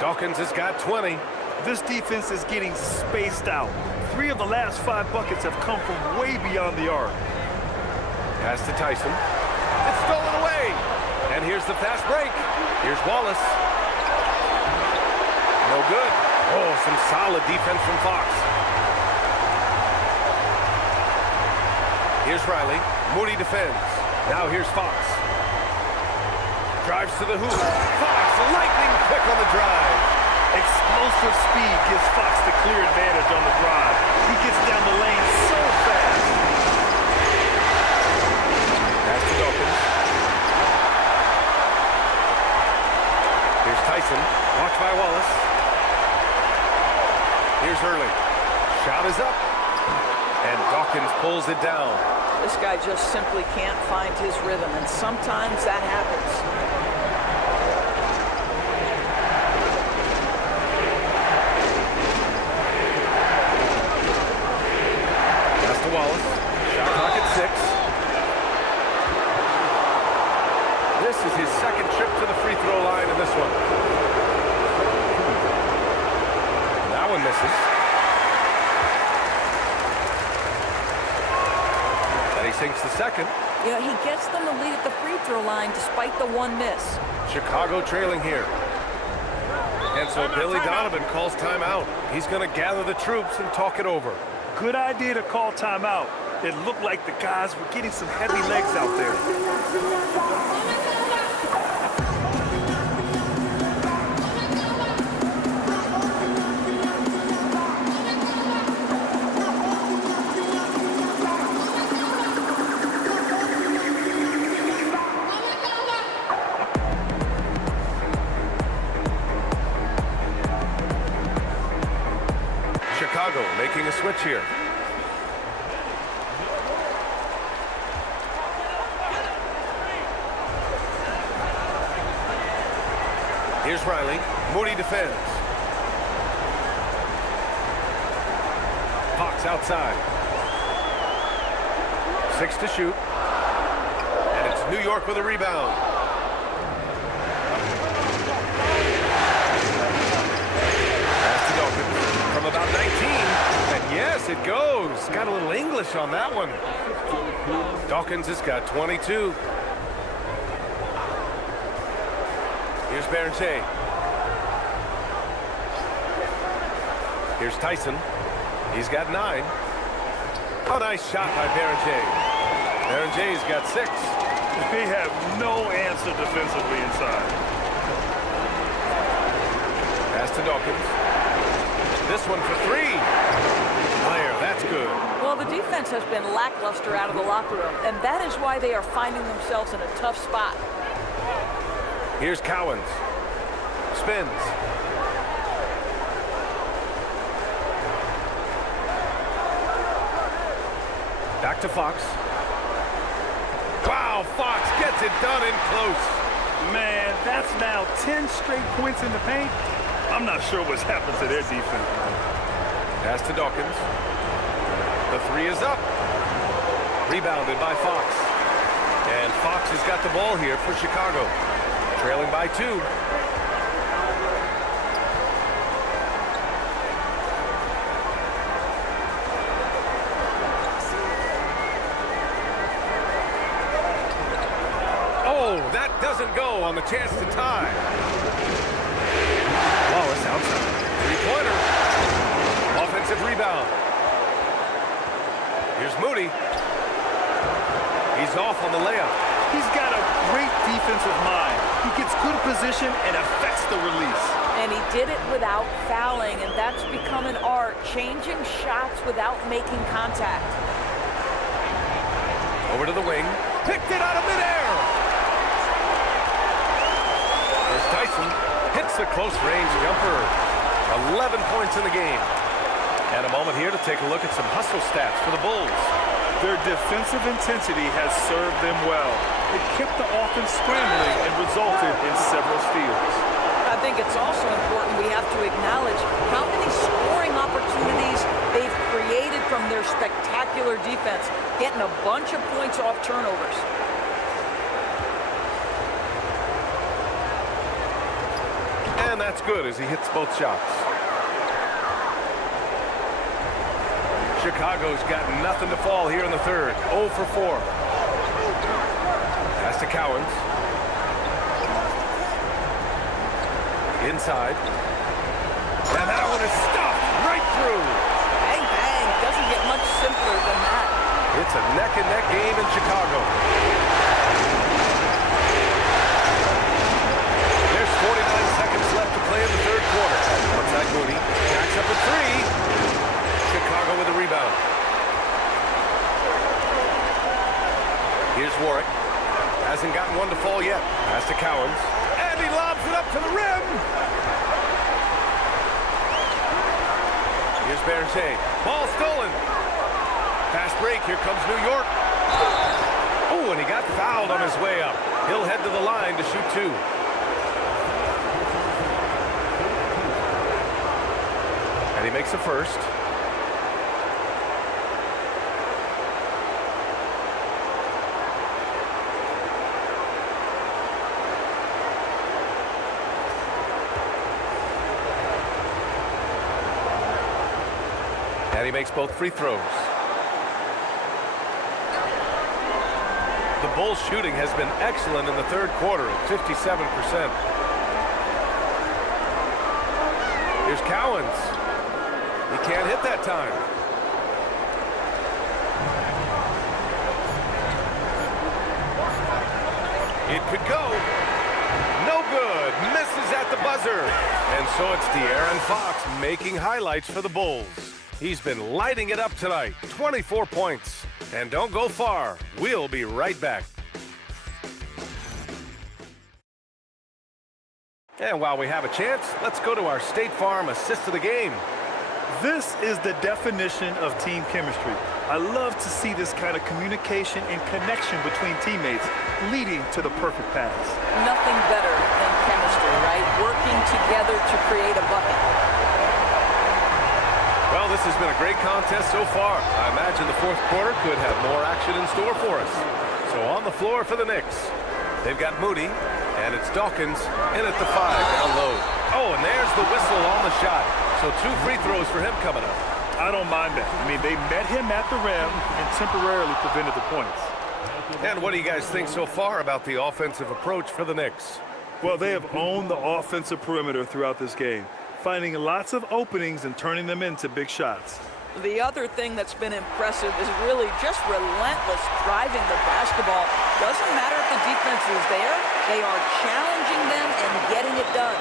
Dawkins has got 20. This defense is getting spaced out. 3 of the last 5 buckets have come from way beyond the arc. Pass to Tyson. It's stolen away. And here's the fast break. Here's Wallace. No good. Oh, some solid defense from Fox. Here's Riley. Moody defends. Now here's Fox. Drives to the hoop. Fox, lightning quick on the drive. Explosive speed gives Fox the clear advantage on the drive. He gets down the lane so fast. Pass to Dawkins. Here's Tyson. Watched by Wallace. Here's Hurley. Shot is up. And Dawkins pulls it down. This guy just simply can't find his rhythm, and sometimes that happens. Pass to Wallace. Shot clock at 6. This is his second trip to the free throw line in this one. That one misses. And he sinks the second. You know, he gets them the lead at the free throw line despite the 1 miss. Chicago trailing here. And so Billy Donovan calls timeout. He's going to gather the troops and talk it over. Good idea to call timeout. It looked like the guys were getting some heavy legs out there. making a switch here. Here's Riley. Moody defends. Fox outside. 6 to shoot. And it's New York with a rebound. Pass to Dawkins from about 19. And yes, it goes. Got a little English on that one. Dawkins has got 22. Here's Berenger. Here's Tyson. He's got 9. Oh, nice shot by Berenger. Berenger's got 6. They have no answer defensively inside. Pass to Dawkins. This one for 3. Blair, that's good. Well, the defense has been lackluster out of the locker room, and that is why they are finding themselves in a tough spot. Here's Cowens. Spins. Back to Fox. Wow, Fox gets it done in close. Man, that's now 10 straight points in the paint. I'm not sure what's happened to their defense. Pass to Dawkins. The 3 is up. Rebounded by Fox. And Fox has got the ball here for Chicago. Trailing by 2. Oh, that doesn't go on the chance to tie. Wallace outside. 3-pointer. Offensive rebound. Here's Moody. He's off on the layup. He's got a great defensive mind. He gets good position and affects the release. And he did it without fouling, and that's become an art, changing shots without making contact. Over to the wing. Picked it out of midair. There's Tyson. Hits the close-range jumper. 11 points in the game. And a moment here to take a look at some hustle stats for the Bulls. Their defensive intensity has served them well. It kept the offense scrambling and resulted in several steals. I think it's also important we have to acknowledge how many scoring opportunities they've created from their spectacular defense, getting a bunch of points off turnovers. And that's good as he hits both shots. Chicago's got nothing to fall here in the third. 0 for 4. Pass to Cowens. Inside. And that one is stuffed right through. Bang, bang. Doesn't get much simpler than that. It's a neck-and-neck game in Chicago. There's 49 seconds left to play in the third quarter. Outside Moody. Jacks up a 3. Chicago with a rebound. Here's Warwick. Hasn't gotten one to fall yet. Pass to Cowens. And he lobs it up to the rim. Here's Berenger. Ball stolen. Fast break. Here comes New York. Oh, and he got fouled on his way up. He'll head to the line to shoot 2. And he makes the first. And he makes both free throws. The Bulls' shooting has been excellent in the third quarter at 57%. Here's Cowens. He can't hit that time. It could go. No good. Misses at the buzzer. And so it's De'Aaron Fox making highlights for the Bulls. He's been lighting it up tonight. 24 points. And don't go far. We'll be right back. And while we have a chance, let's go to our State Farm assist of the game. This is the definition of team chemistry. I love to see this kind of communication and connection between teammates leading to the perfect pass. Nothing better than chemistry, right? Working together to create a bucket. Well, this has been a great contest so far. I imagine the fourth quarter could have more action in store for us. So on the floor for the Knicks, they've got Moody, and it's Dawkins in at the 5, down low. Oh, and there's the whistle on the shot. So 2 free throws for him coming up. I don't mind that. I mean, they met him at the rim and temporarily prevented the points. And what do you guys think so far about the offensive approach for the Knicks? Well, they have owned the offensive perimeter throughout this game, finding lots of openings and turning them into big shots. The other thing that's been impressive is really just relentless driving the basketball. Doesn't matter if the defense is there, they are challenging them and getting it done.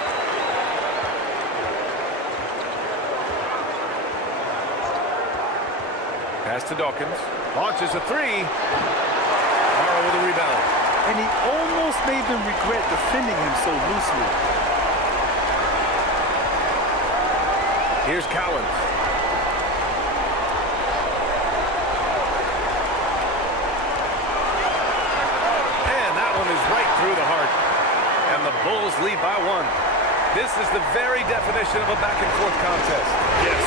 Pass to Dawkins. Launches a 3. Morrow with a rebound. And he almost made them regret defending him so loosely. Here's Cowens. And that one is right through the heart. And the Bulls lead by 1. This is the very definition of a back-and-forth contest. Yes,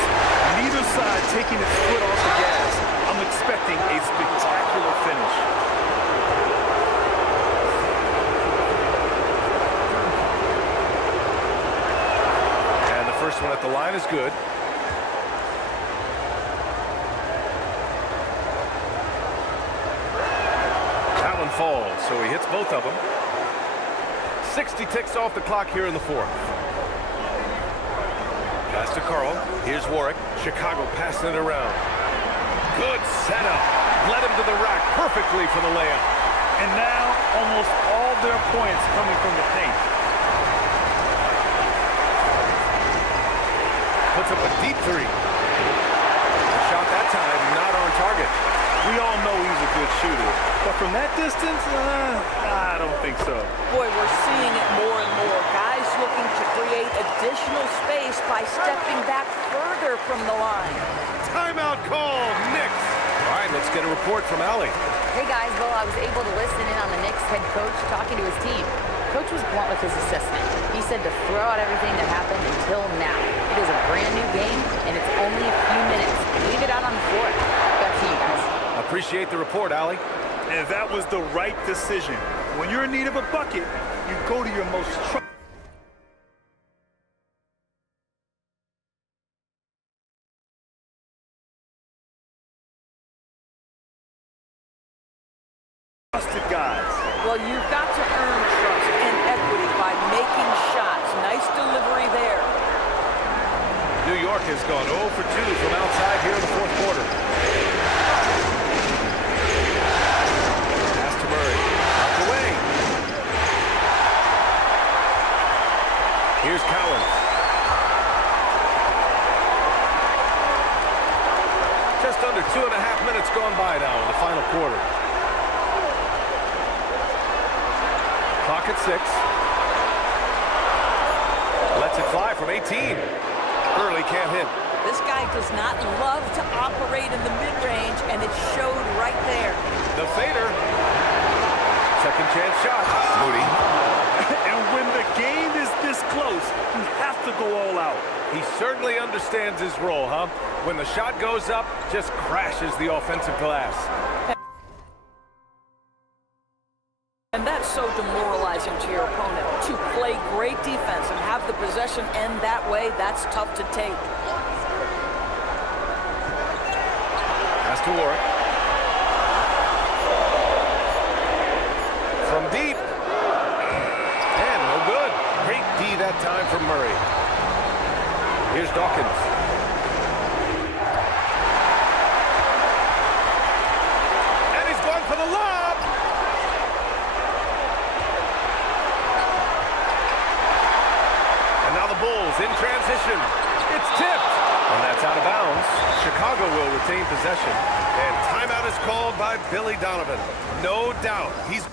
neither side taking its foot off the gas. I'm expecting a spectacular finish. And the first one at the line is good. That one falls, so he hits both of them. 60 ticks off the clock here in the fourth. Pass to Carl. Here's Warwick. Chicago passing it around. Good setup. Led him to the rack perfectly for the layup. And now almost all their points coming from the paint. Puts up a deep 3. The shot that time not on target. We all know he's a good shooter, but from that distance, I don't think so. Boy, we're seeing it more and more. Guys looking to create additional space by stepping back further from the line. Timeout call, Knicks. All right, let's get a report from Allie. Hey guys, well, I was able to listen in on the Knicks head coach talking to his team. Coach was blunt with his assessment. He said to throw out everything that happened until now. It is a brand new game, and it's only a few minutes. Leave it out on the floor. Back to you guys. Appreciate the report, Allie. And that was the right decision. When you're in need of a bucket, you go to your most trusted guys. Well, you've got to earn trust and equity by making shots. Nice delivery there. New York has gone 0 for 2 from outside here in the fourth quarter. Pass to Murray. Knocked away. Here's Cowens. Just under 2.5 minutes gone by now in the final quarter. Clock at 6. Lets it fly from 18. Early can't hit. This guy does not love to operate in the mid-range, and it showed right there. The fader. Second chance shot. Moody. And when the game is this close, you have to go all out. He certainly understands his role, huh? When the shot goes up, just crashes the offensive glass. And that's so demoralizing to your opponent. To play great defense and have the possession end that way, that's tough to take. Pass to Warwick. From deep. And no good. Great D that time from Murray. Here's Dawkins. And he's going for the lob. And now the Bulls in transition. It's tipped. And that's out of bounds. Chicago will retain possession. And timeout is called by Billy Donovan. No doubt. He's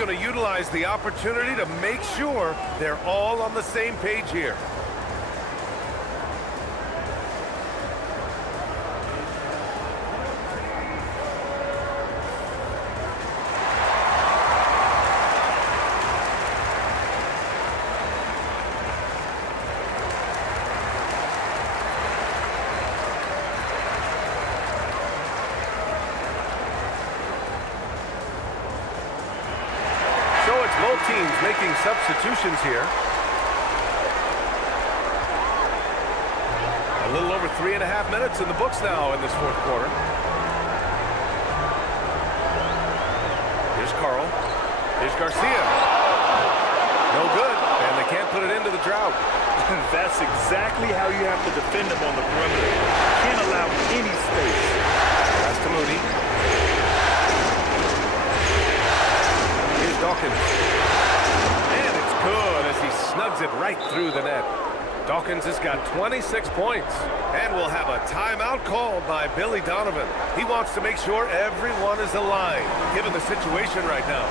going to utilize the opportunity to make sure they're all on the same page here. Both teams making substitutions here. A little over 3.5 minutes in the books now in this fourth quarter. Here's Carl. Here's Garcia. No good, and they can't put it into the drought. That's exactly how you have to defend them on the perimeter. Can't allow any space. That's to Moody. Here's Dawkins. And it's good as he snugs it right through the net. Dawkins has got 26 points. And we'll have a timeout called by Billy Donovan. He wants to make sure everyone is aligned, given the situation right now.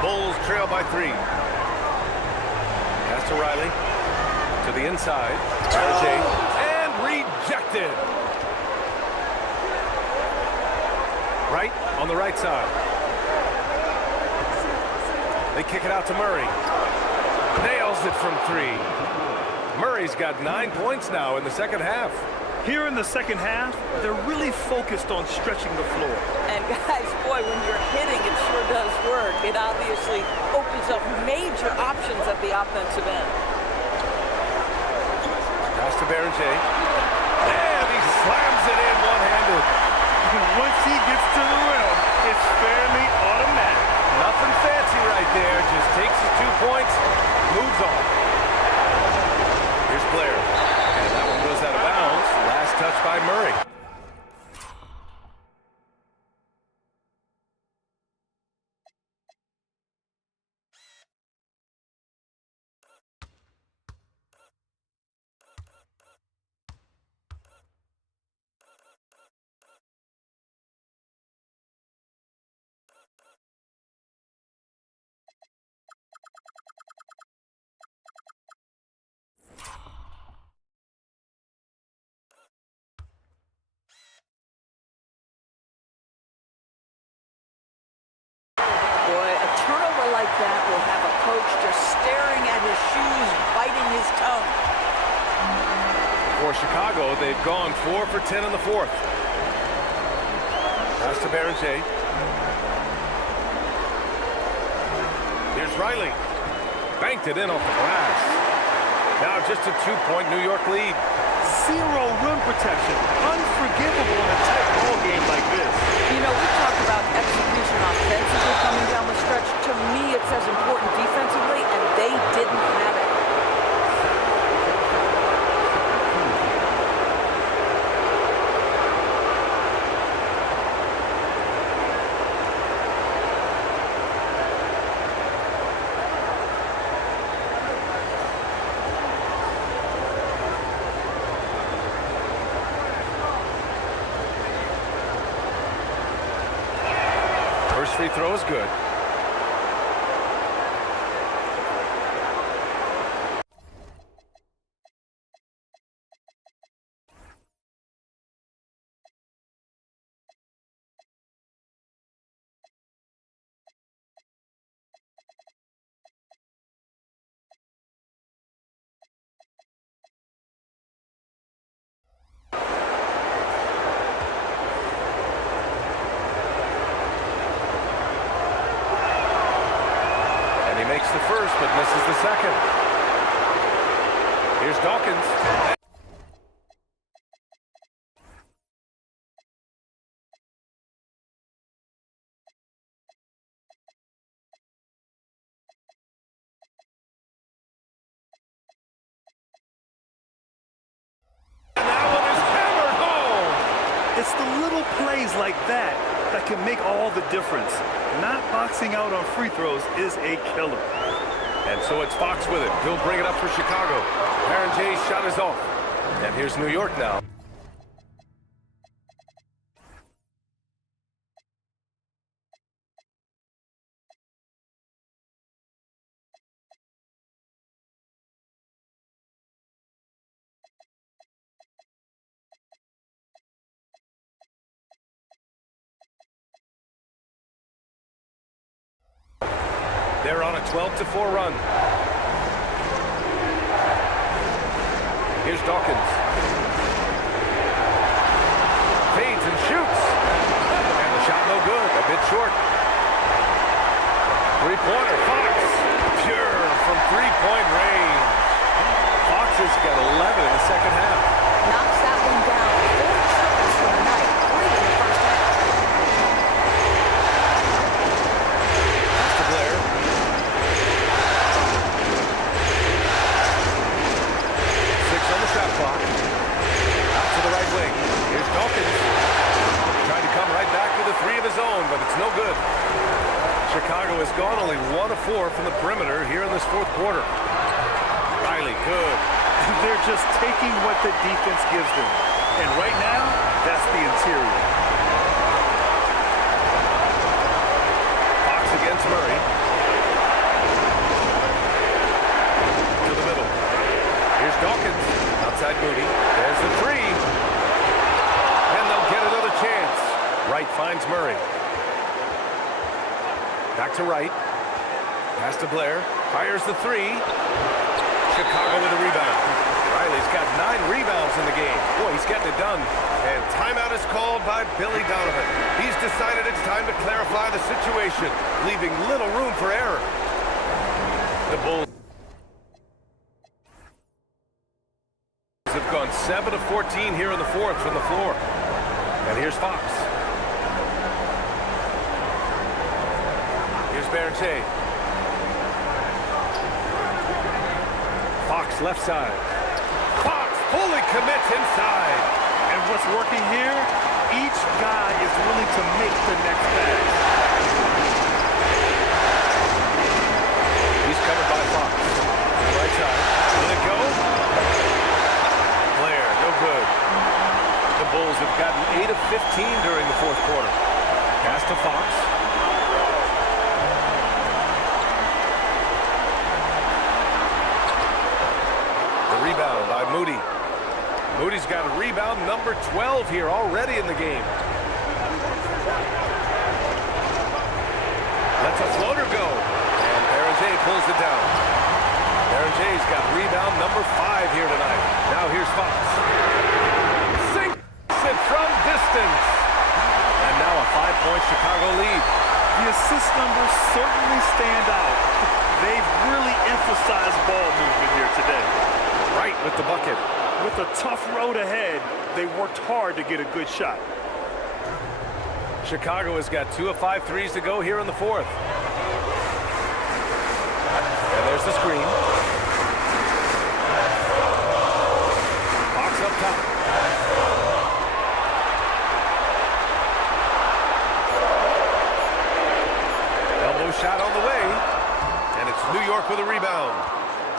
Bulls trail by 3. Pass to Riley. To the inside. And rejected. Right on the right side. They kick it out to Murray. Nails it from 3. Murray's got 9 points now in the second half. Here in the second half, they're really focused on stretching the floor. And guys, boy, when you're hitting, it sure does work. It obviously opens up major options at the offensive end. Pass to Berenger. And he slams it in one-handed. Once he gets to the rim, it's fairly automatic. Nothing fancy right there. Just takes his 2 points, moves on. Here's Blair. And that one goes out of bounds. Last touch by Murray. Like that will have a coach just staring at his shoes, biting his tongue. For Chicago, they've gone 4 for 10 in the fourth. Pass to Berenger. Here's Riley. Banked it in off the glass. Now just a 2-point New York lead. Zero rim protection. Unforgivable in a tight ball game like this. You know, we talk about execution offensively coming down the stretch. To me, it's as important defensively, and they didn't have it. First free throw is good. Makes the first, but misses the second. Here's Dawkins. And that one is hammered home. It's the little plays like that that can make all the difference. Not boxing out on free throws is a killer. And so it's Fox with it. He'll bring it up for Chicago. Aaron Jay's shot is off. And here's New York now. They're on a 12-4 run. Here's Dawkins. Fades and shoots. And the shot no good. A bit short. Three-pointer. Fox. Pure from three-point range. Fox has got 11 in the second half. Knocks that one down. 4 triples for the night. 3 in the first half. Shot clock. Out to the right wing. Here's Dawkins. Trying to come right back with a 3 of his own, but it's no good. Chicago has gone only 1 of 4 from the perimeter here in this fourth quarter. Riley, good. They're just taking what the defense gives them. And right now, that's the interior. Fox against Murray. To the middle. Here's Dawkins. Outside Moody. There's the 3. And they'll get another chance. Wright finds Murray. Back to Wright. Pass to Blair. Fires the 3. Chicago with a rebound. Riley's got 9 rebounds in the game. Boy, he's getting it done. And timeout is called by Billy Donovan. He's decided it's time to clarify the situation, leaving little room for error. The Bulls have gone 7 of 14 here in the fourth from the floor. And here's Fox. Here's Berger. Fox left side. Fox fully commits inside. And what's working here, each guy is willing to make the next pass. He's covered by Fox. To the right side. Will it go? Blair, no good. The Bulls have gotten 8 of 15 during the fourth quarter. Pass to Fox. The rebound by Moody. Moody's got a rebound number 12 here already in the game. Lets a floater go. And Berger pulls it down. Berger's got rebound number 5 here tonight. Now here's Fox. Sinks it from distance. And now a 5-point Chicago lead. The assist numbers certainly stand out. They've really emphasized ball movement here today. Right with the bucket. With a tough road ahead, they worked hard to get a good shot. Chicago has got 2 of 5 threes to go here in the fourth. And there's the screen. Fox up top. Elbow shot on the way. And it's New York with a rebound.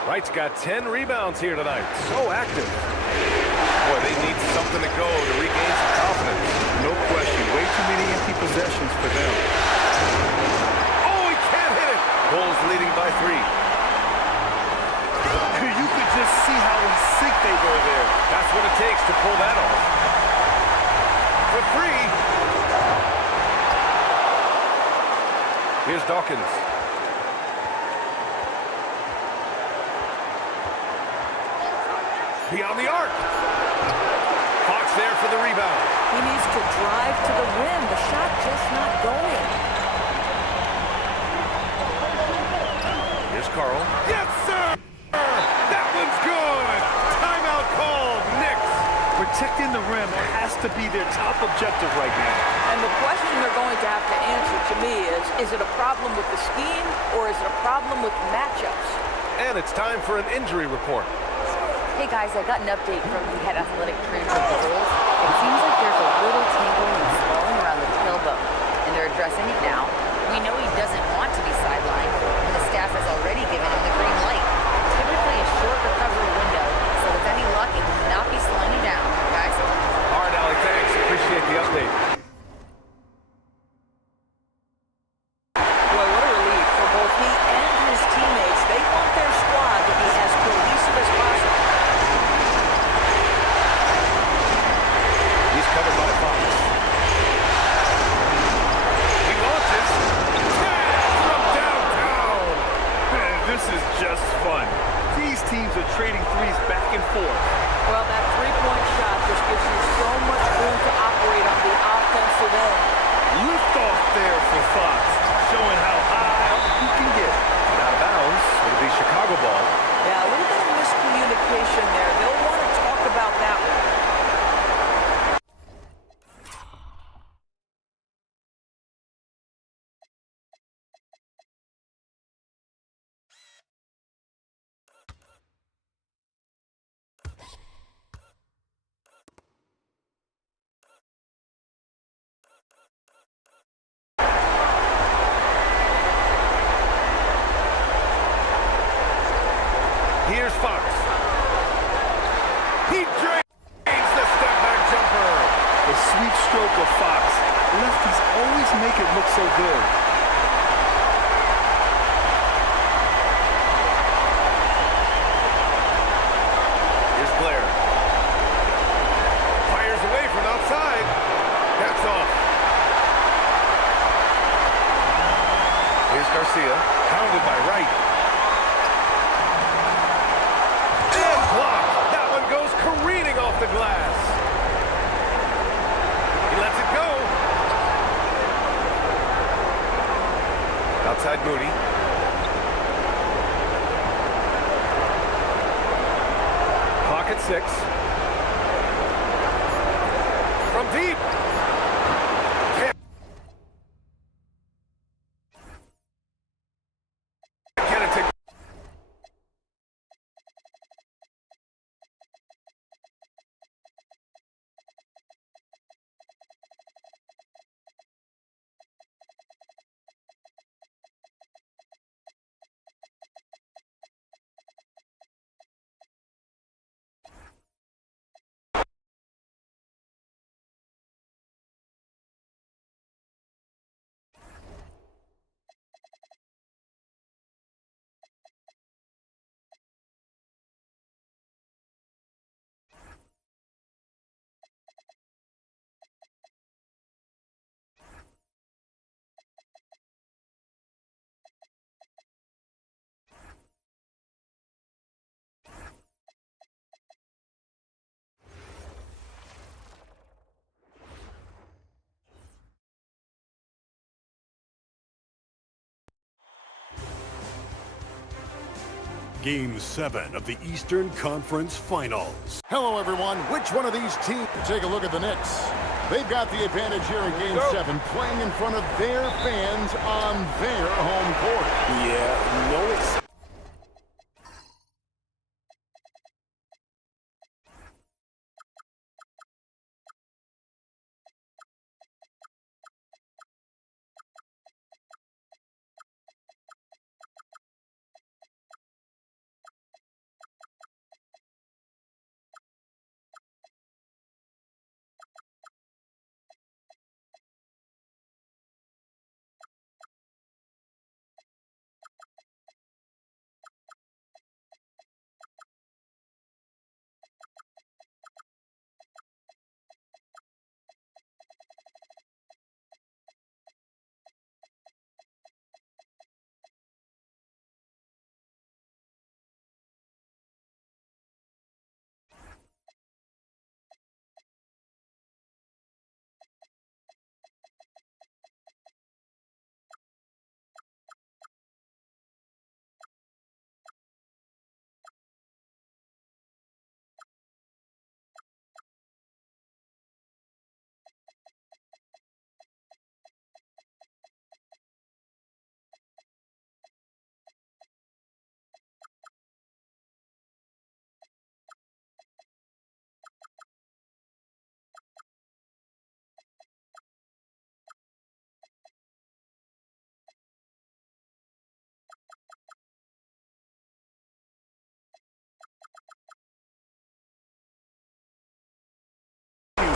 Wright's got 10 rebounds here tonight. So active. Boy, they need something to go to regain some confidence. No question. Way too many empty possessions for them. Oh, he can't hit it. Bulls leading by 3. You could just see how in sync they were there. That's what it takes to pull that off. For 3. Here's Dawkins. Beyond the arc. Fox there for the rebound. He needs to drive to the rim. The shot just not going. Here's Carl. Yes, sir! That one's good! Timeout called. Knicks. Protecting the rim has to be their top objective right now. And the question they're going to have to answer to me is it a problem with the scheme or is it a problem with matchups? And it's time for an injury report. Hey guys, I got an update from the head athletic trainer of the Bulls. It seems like there's a little tingling and swelling around the tailbone, and they're addressing it now. We know he doesn't want to be sidelined, and the staff has already given him the is just fun. These teams are trading threes back and forth. Well, that three-point shot just gives you so much room to operate on the offensive end. Lift off there for Fox, showing how high up you can get. Out of bounds, it'll be Chicago ball. Yeah, a little bit of miscommunication there. They'll want to talk about that one. Here's Fox. He drains the step-back jumper. The sweet stroke of Fox. Lefties always make it look so good. Here's Blair. Fires away from outside. That's off. Here's Garcia. Pounded by Wright. And blocked. That one goes careening off the glass. He lets it go. Outside Moody. Clock at 6. From deep. Get it to... Game 7 of the Eastern Conference Finals. Hello, everyone. Which one of these teams? Take a look at the Knicks. They've got the advantage here in Game 7, playing in front of their fans on their home court. Yeah, no, it's...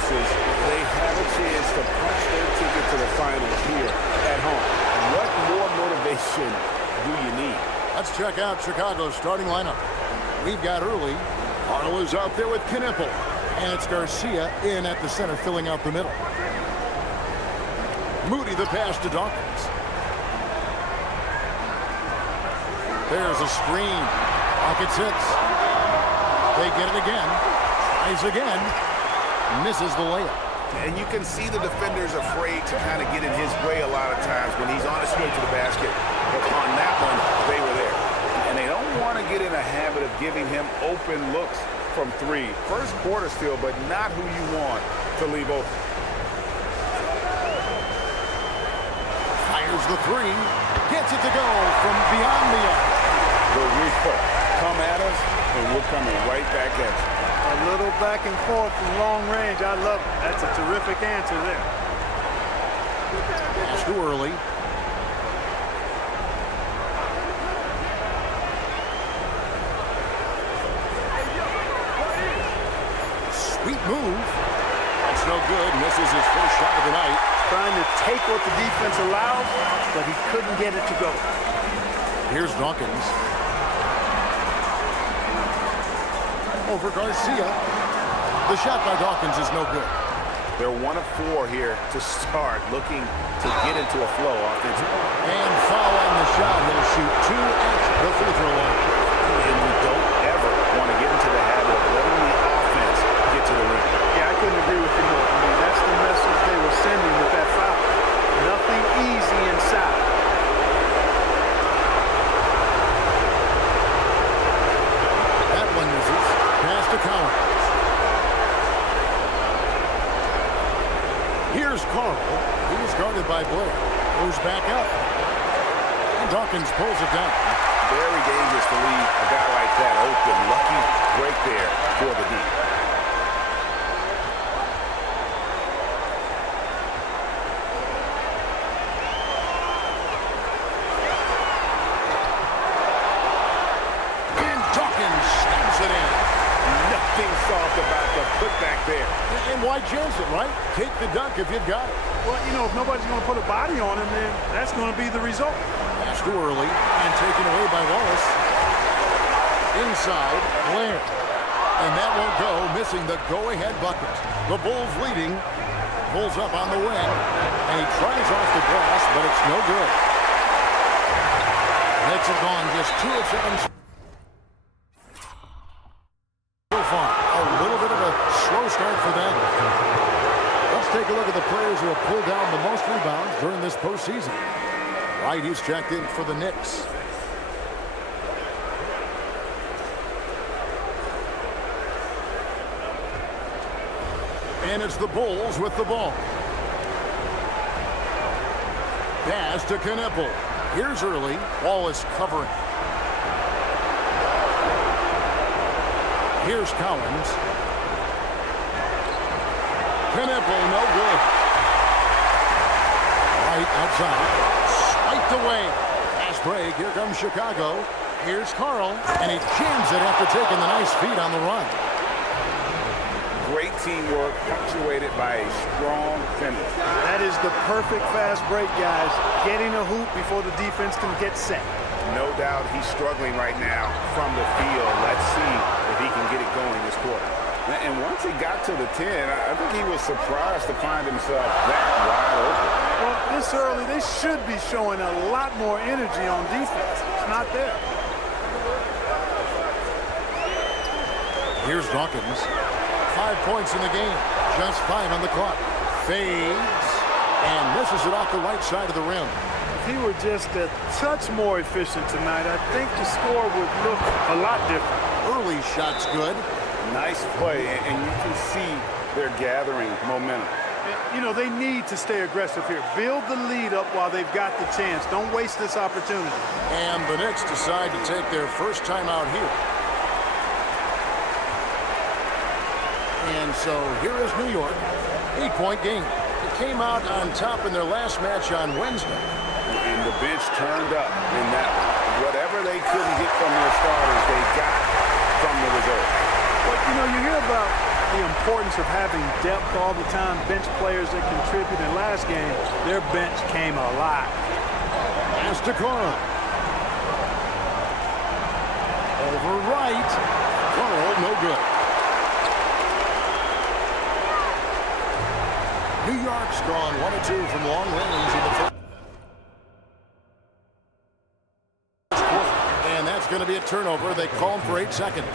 They have a chance to punch their ticket to the finals here at home. What more motivation do you need? Let's check out Chicago's starting lineup. We've got Early. Arnold is out there with Knipple. And it's Garcia in at the center, filling out the middle. Moody the pass to Dawkins. There's a screen. Rockets hits. They get it again. Tries again. Misses the layup. And you can see the defender's afraid to kind of get in his way a lot of times when he's on his way to the basket. But on that one, they were there. And they don't want to get in a habit of giving him open looks from three. First quarter still, but not who you want to leave open. Fires the three. Gets it to go from beyond the arc. The replay. Come at us, and we're coming right back at you. A little back and forth from long range. I love it. That's a terrific answer there. Pass too early. Sweet move. That's no good. Misses his first shot of the night. Trying to take what the defense allows, but he couldn't get it to go. Here's Dawkins. Over Garcia. The shot by Dawkins is no good. They're 1 of 4 here to start, looking to get into a flow offensively. And foul on the shot. He'll shoot 2 at the free throw line. And we don't ever want to get into the habit of letting the offense get to the rim. Yeah, I couldn't agree with you more. I mean, that's the message they were sending with that foul. Nothing easy inside. That one misses. Pass to Collins. Here's Carl. He's guarded by Blair. Goes back up. And Dawkins pulls it down. Very dangerous to leave a guy like that open. Lucky break there for the D. And Dawkins stabs it in. Nothing soft about the putback there. And why chance it, right? Take the dunk if you've got it. Well, you know, if nobody's going to put a body on him, then that's going to be the result. Pass too early and taken away by Wallace. Inside, Blair. And that won't go, missing the go-ahead bucket. The Bulls leading. Pulls up on the wing. And he tries off the glass, but it's no good. Nets have gone just 2 of 7 so far. A little bit of a slow start for them. Let's take a look at the players who have pulled down the most rebounds during this postseason. Wright, he's checked in for the Knicks. And it's the Bulls with the ball. Pass to Kneppel. Here's early. Wallace covering. Here's Collins. Kneppel, no good. Right outside. Spiked away. Pass break. Here comes Chicago. Here's Carl. And he jams it after taking the nice feed on the run. Great teamwork, punctuated by a strong finish. That is the perfect fast break, guys. Getting a hoop before the defense can get set. No doubt he's struggling right now from the field. Let's see if he can get it going this quarter. And once he got to the 10, I think he was surprised to find himself that wide open. Well, this early, they should be showing a lot more energy on defense. It's not there. Here's Dawkins. 5 points in the game. Just 5 on the clock. Fades. And misses it off the right side of the rim. If he were just a touch more efficient tonight, I think the score would look a lot different. Early shot's good. Nice play, and you can see they're gathering momentum. You know, they need to stay aggressive here. Build the lead up while they've got the chance. Don't waste this opportunity. And the Knicks decide to take their first time out here. And so here is New York. 8-point game. It came out on top in their last match on Wednesday. And the bench turned up in that one. Whatever they couldn't get from their starters, they got from the reserve. But, you know, you hear about the importance of having depth all the time, bench players that contribute. In last game, their bench came alive. Pass to Carl. Over right. Carl, no good. New York's gone 1 of 2 from long range in the first quarter. And going to be a turnover. They call him for 8 seconds.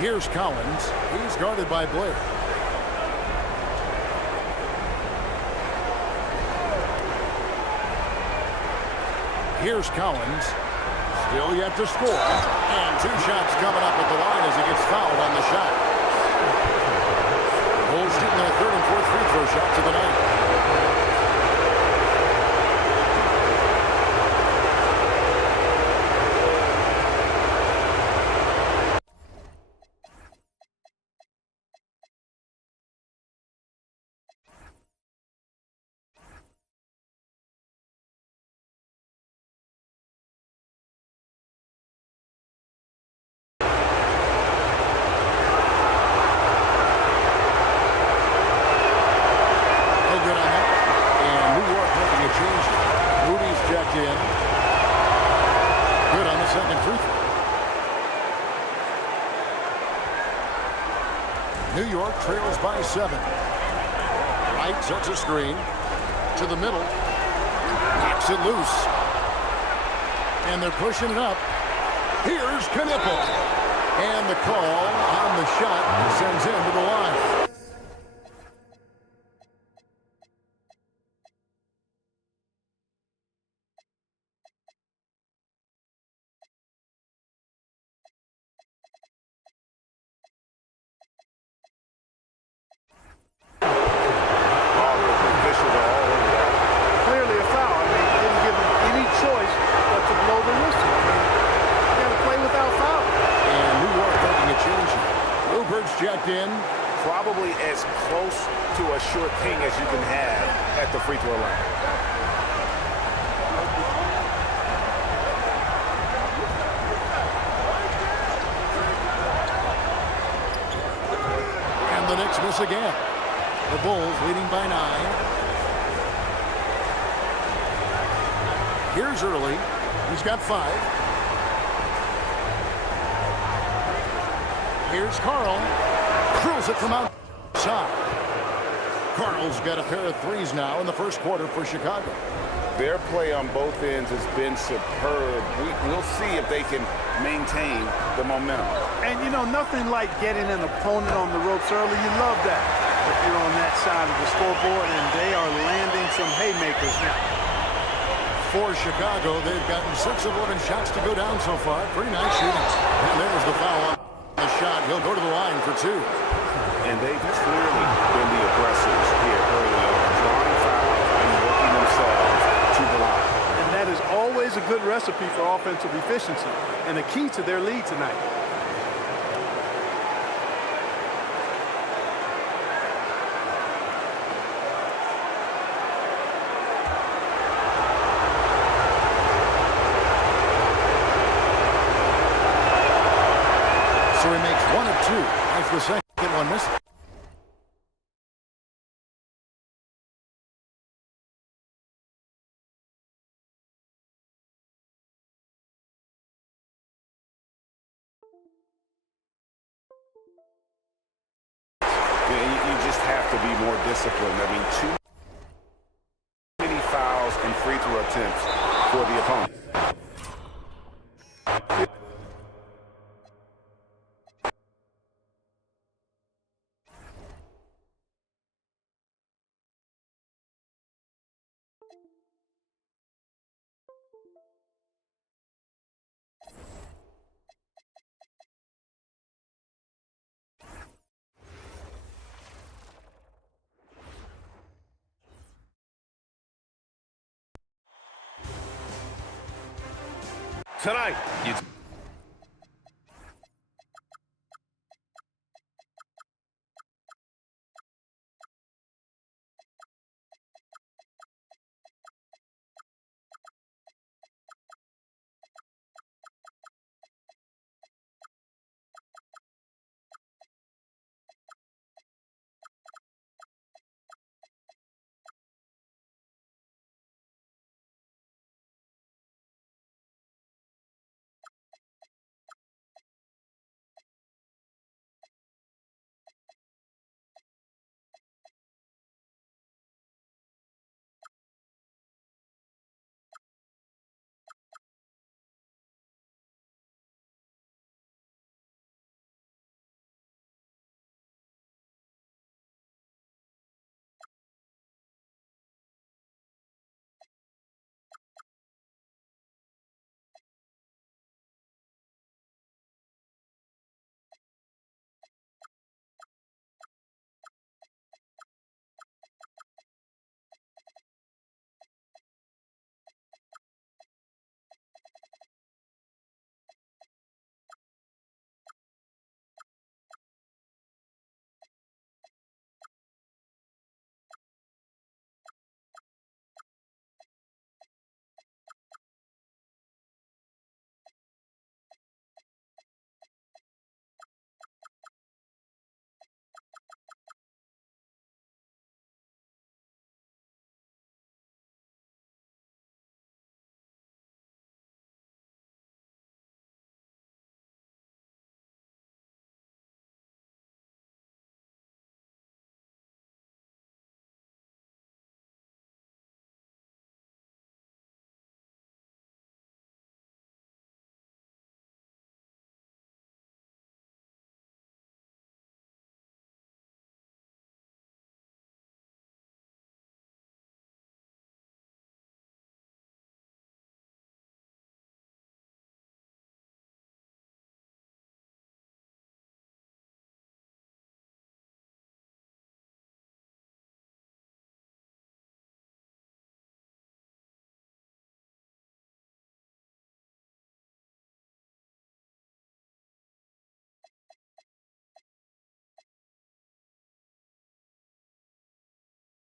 Here's Collins. He's guarded by Blair. Here's Collins. Still yet to score. And 2 shots coming up at the line as he gets fouled on the shot. Bulls shooting their 3rd and 4th free throw shots of the night. New York trails by 7. Wright sets a screen to the middle, knocks it loose, and they're pushing it up. Here's Knipple, and the call on the shot sends him to the line. Checked in. Probably as close to a sure thing as you can have at the free throw line. And the Knicks miss again. The Bulls leading by 9. Here's Early. He's got 5. Here's Carl. Drills it from outside. Carl's got a pair of threes now in the first quarter for Chicago. Their play on both ends has been superb. We'll see if they can maintain the momentum. And, you know, nothing like getting an opponent on the ropes early. You love that if you're on that side of the scoreboard, and they are landing some haymakers now. For Chicago, they've gotten 6 of 11 shots to go down so far. Pretty nice shooting. And there's the foul on the shot. He'll go to the line for 2. And they've clearly been the aggressors here early on, drawing fouls and working themselves to the line. And that is always a good recipe for offensive efficiency and a key to their lead tonight. So he makes 1 of 2. That's the second one missing. You just have to be more disciplined. I mean, too many fouls and free throw attempts for the opponent. Tonight,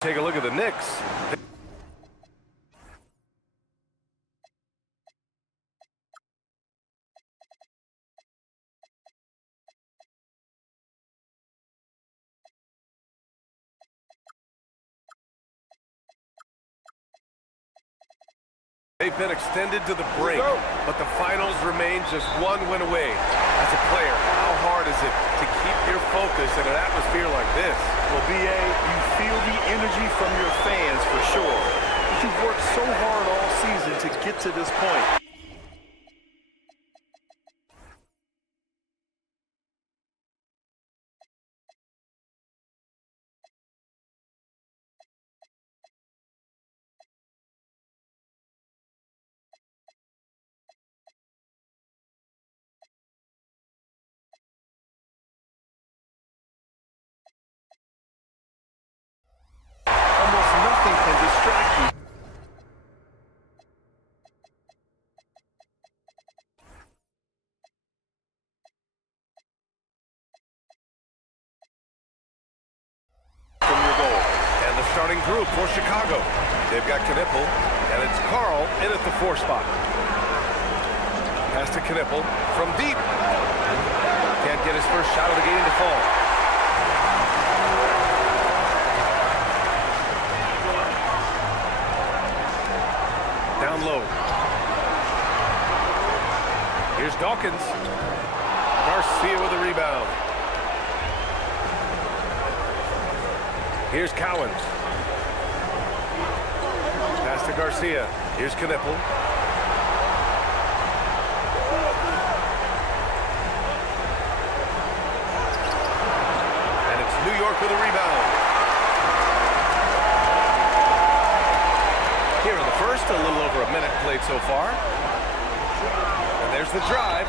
Take a look at the Knicks. They've been extended to the break, but the finals remain just one win away. As a player, how hard is it to keep your focus in an atmosphere like this? Well, BA, you feel the energy from your fans for sure. But you've worked so hard all season to get to this point. Almost nothing can distract you. From your goal. And the starting group for Chicago. They've got Knipple, and it's Carl in at the 4 spot. Pass to Knipple from deep. Can't get his first shot of the game to fall. Down low. Here's Dawkins. Garcia with a rebound. Here's Cowens. Pass to Garcia. Here's Knipple. And it's New York with a rebound. Here in the first, a little over a minute played so far. And there's the drive.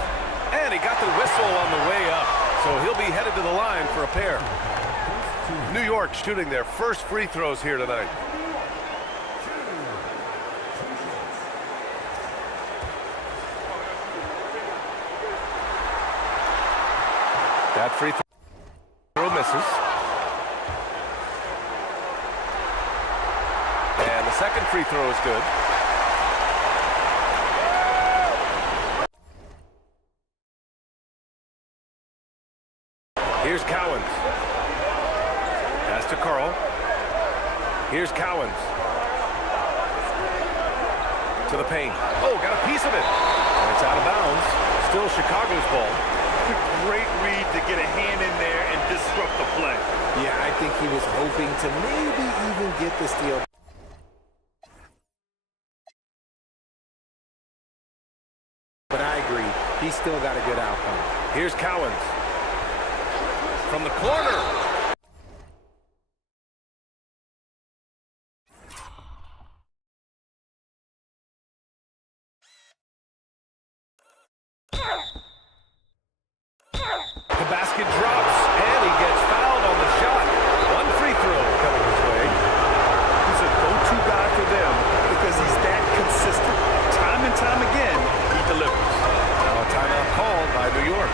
And he got the whistle on the way up. So he'll be headed to the line for a pair. New York shooting their first free throws here tonight. That free throw misses. And the second free throw is good. Here's Cowens. Pass to Carl. Here's Cowens. To the paint. Oh, got a piece of it. And it's out of bounds. Still Chicago's ball. Great read to get a hand in there and disrupt the play. Yeah, I think he was hoping to maybe even get the steal. But I agree. He's still got a good outcome. Here's Cowens. From the corner. The basket drops, and he gets fouled on the shot. One free throw coming his way. He's a go-to guy for them because he's that consistent. Time and time again, he delivers. Now a timeout called by New York.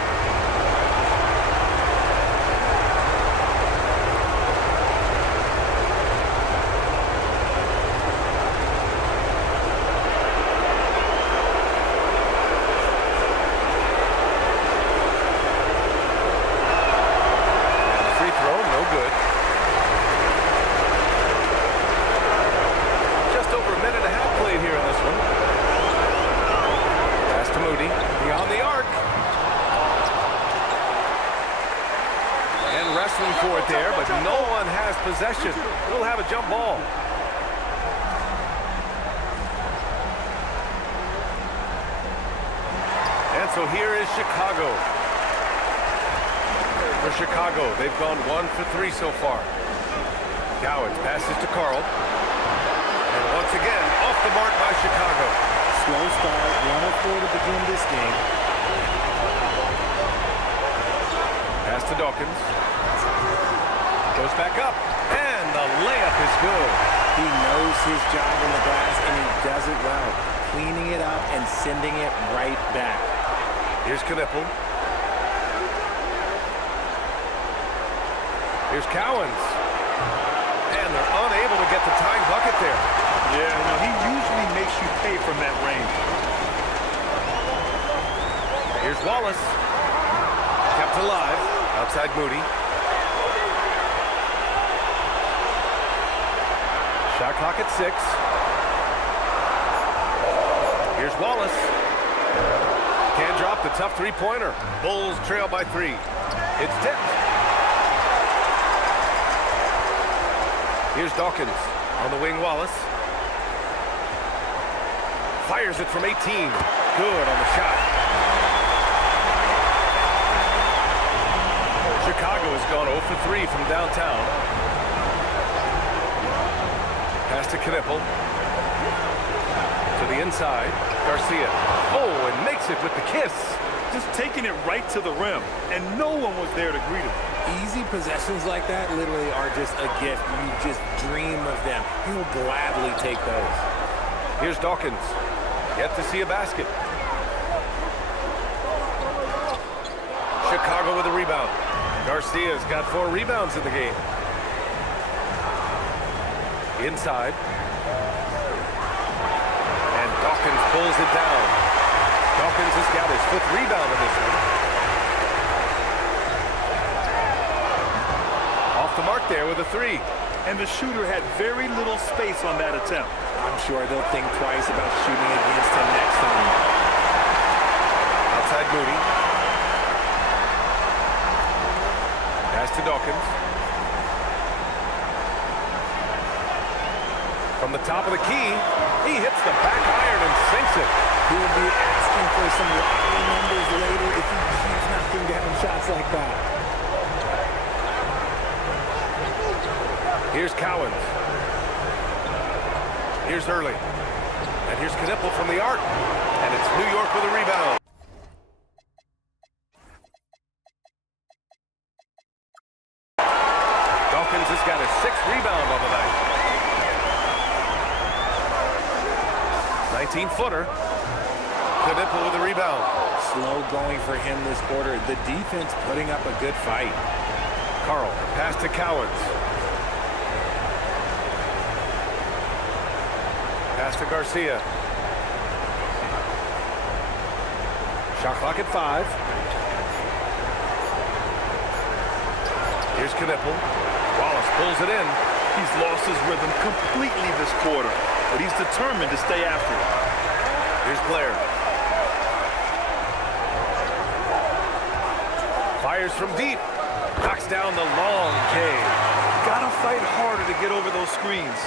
For it there, but no one has possession. We'll have a jump ball. And so here is Chicago. For Chicago, they've gone 1 for 3 so far. Cowens passes to Carl. And once again, off the mark by Chicago. Slow start, 1 of 4 to begin this game. Pass to Dawkins. Goes back up, and the layup is good. He knows his job on the glass, and he does it well, cleaning it up and sending it right back. Here's Knipple. Here's Cowens. And they're unable to get the tying bucket there. Yeah, he usually makes you pay from that range. Here's Wallace. Kept alive. Outside Moody. Shot clock at 6. Here's Wallace. Can't drop the tough three-pointer. Bulls trail by 3. It's tipped. Here's Dawkins. On the wing, Wallace. Fires it from 18. Good on the shot. Chicago has gone 0 for 3 from downtown. Pass to Knipple. To the inside. Garcia. Oh, and makes it with the kiss. Just taking it right to the rim, and no one was there to greet him. Easy possessions like that literally are just a gift. You just dream of them. He'll gladly take those. Here's Dawkins. Yet to see a basket. Chicago with a rebound. Garcia's got 4 rebounds in the game. Inside. And Dawkins pulls it down. Dawkins has got his 5th rebound in this one. Off the mark there with a 3. And the shooter had very little space on that attempt. I'm sure they'll think twice about shooting against him next time. Outside Moody. Pass to Dawkins. From the top of the key, he hits the back iron and sinks it. He'll be asking for some lottery numbers later if he keeps knocking down shots like that. Here's Cowens. Here's Early. And here's Knipple from the arc. And it's New York with a rebound. Dawkins has got his 6th rebound on the night. 19-footer. Knipple with a rebound. Slow going for him this quarter. The defense putting up a good fight. Carl, pass to Cowens. Pass to Garcia. Shot clock at 5. Here's Knipple. Wallace pulls it in. He's lost his rhythm completely this quarter, but he's determined to stay after it. Here's Blair. Fires from deep. Knocks down the long K. Gotta fight harder to get over those screens.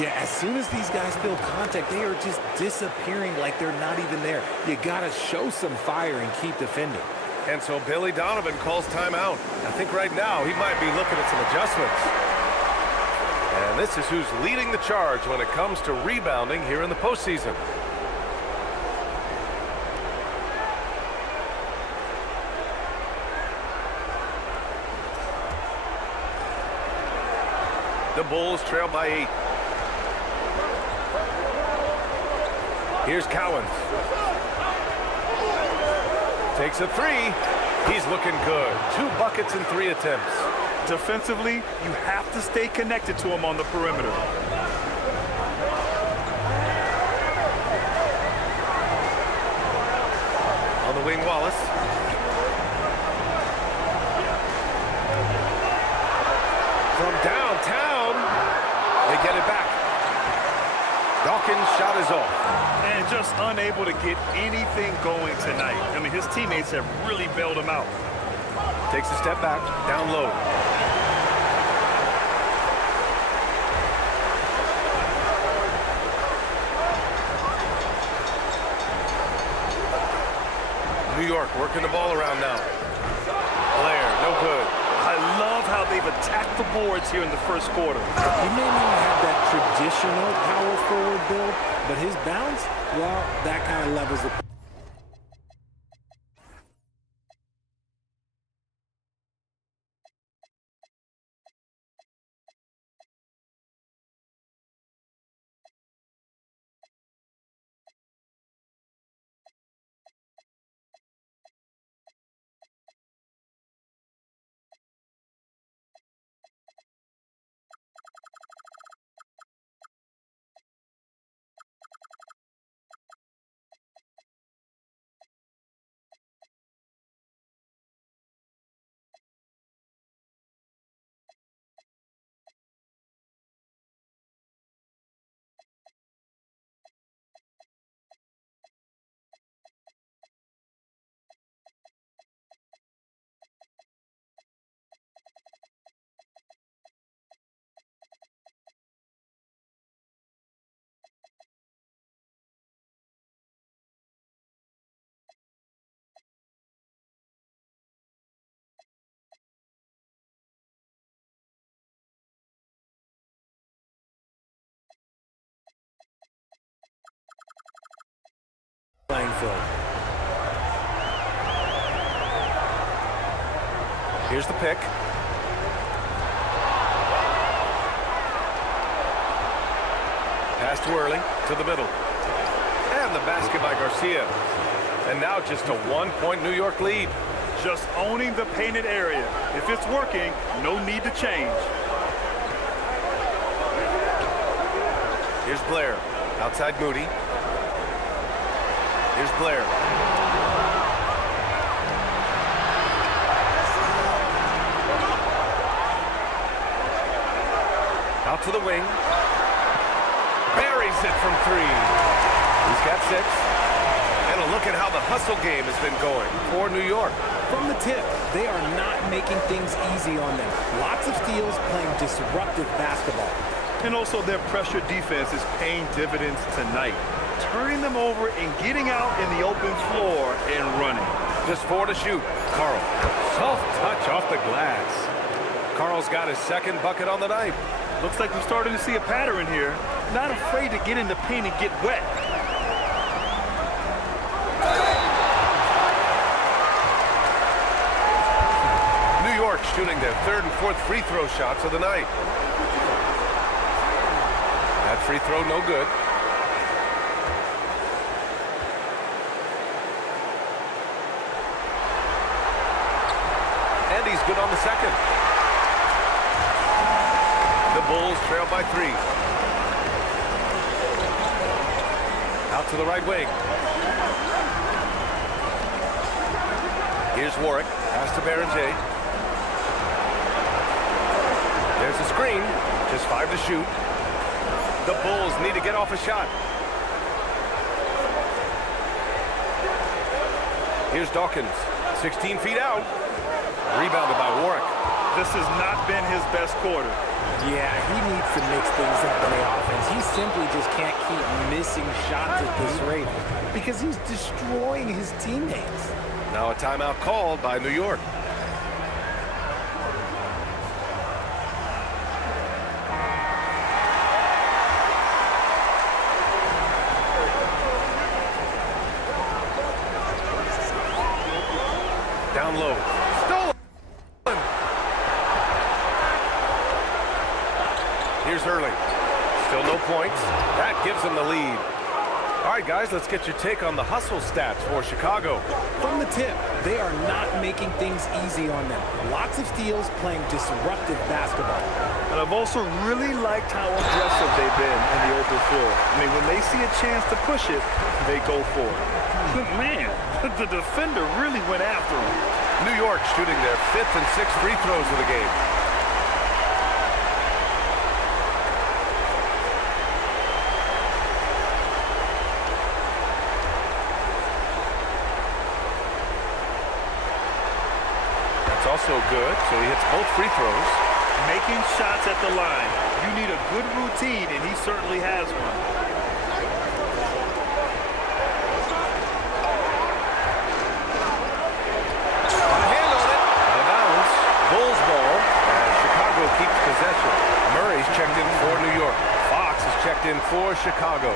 Yeah, as soon as these guys feel contact, they are just disappearing like they're not even there. You gotta show some fire and keep defending. And so Billy Donovan calls timeout. I think right now he might be looking at some adjustments. And this is who's leading the charge when it comes to rebounding here in the postseason. The Bulls trail by 8. Here's Cowens. Takes a 3. He's looking good. 2 buckets in 3 attempts. Defensively, you have to stay connected to him on the perimeter. On the wing, Wallace. From downtown, they get it back. Dawkins' shot is off. And just unable to get anything going tonight. I mean, his teammates have really bailed him out. Takes a step back, down low. New York working the ball around now. Blair, no good. I love how they've attacked the boards here in the first quarter. He may not have that traditional power forward build, but his bounce, well, that kind of levels the fulfilled. Here's the pick. Pass to Early, to the middle. And the basket by Garcia. And now just a 1-point New York lead. Just owning the painted area. If it's working, no need to change. Here's Blair. Outside Moody. Here's Blair. Out to the wing. Buries it from 3. He's got 6. And a look at how the hustle game has been going for New York. From the tip, they are not making things easy on them. Lots of steals, playing disruptive basketball. And also their pressure defense is paying dividends tonight. Turning them over and getting out in the open floor and running. Just 4 to shoot. Carl. Soft touch off the glass. Carl's got his second bucket on the night. Looks like we're starting to see a pattern here. Not afraid to get in the paint and get wet. New York shooting their 3rd and 4th free throw shots of the night. That free throw no good. And he's good on the second. The Bulls trail by 3. Out to the right wing. Here's Warwick. Pass to Berenger. There's a screen. Just 5 to shoot. The Bulls need to get off a shot. Here's Dawkins. 16 feet out. Rebounded by Warwick. This has not been his best quarter. Yeah, he needs to mix things up in the offense. He simply just can't keep missing shots at this rate because he's destroying his teammates. Now a timeout called by New York. Down low. Stolen. Here's Early. Still no points. That gives them the lead. All right, guys, let's get your take on the hustle stats for Chicago. From the tip, they are not making things easy on them. Lots of steals, playing disruptive basketball. And I've also really liked how aggressive they've been in the open floor. I mean, when they see a chance to push it, they go for it. But man, the defender really went after him. New York shooting their 5th and 6th free throws of the game. Also good, so he hits both free throws. Making shots at the line. You need a good routine, and he certainly has one. A hand on it. Out of bounds. Bulls ball as Chicago keeps possession. Murray's checked in for New York. Fox is checked in for Chicago.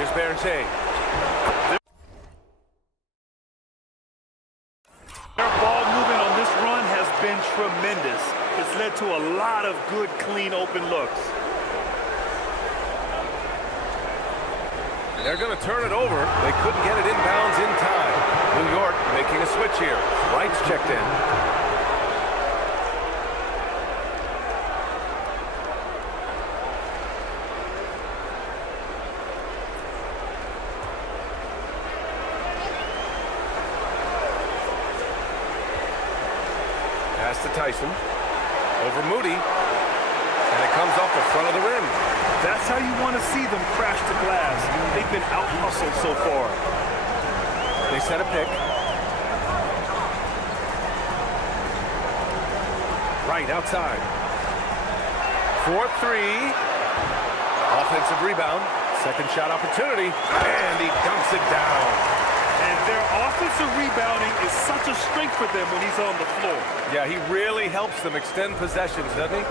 Here's Berenger. Their ball movement on this run has been tremendous. It's led to a lot of good, clean, open looks. They're going to turn it over. They couldn't get it inbounds in time. New York making a switch here. Wright's checked in. Pass to Tyson. Over Moody. And it comes off the front of the rim. That's how you want to see them crash the glass. They've been out-hustled so far. They set a pick. Right outside. 4-3. Offensive rebound. Second shot opportunity. And he dunks it down. And their offensive rebounding is such a strength for them when he's on the floor. Yeah, he really helps them extend possessions, doesn't he?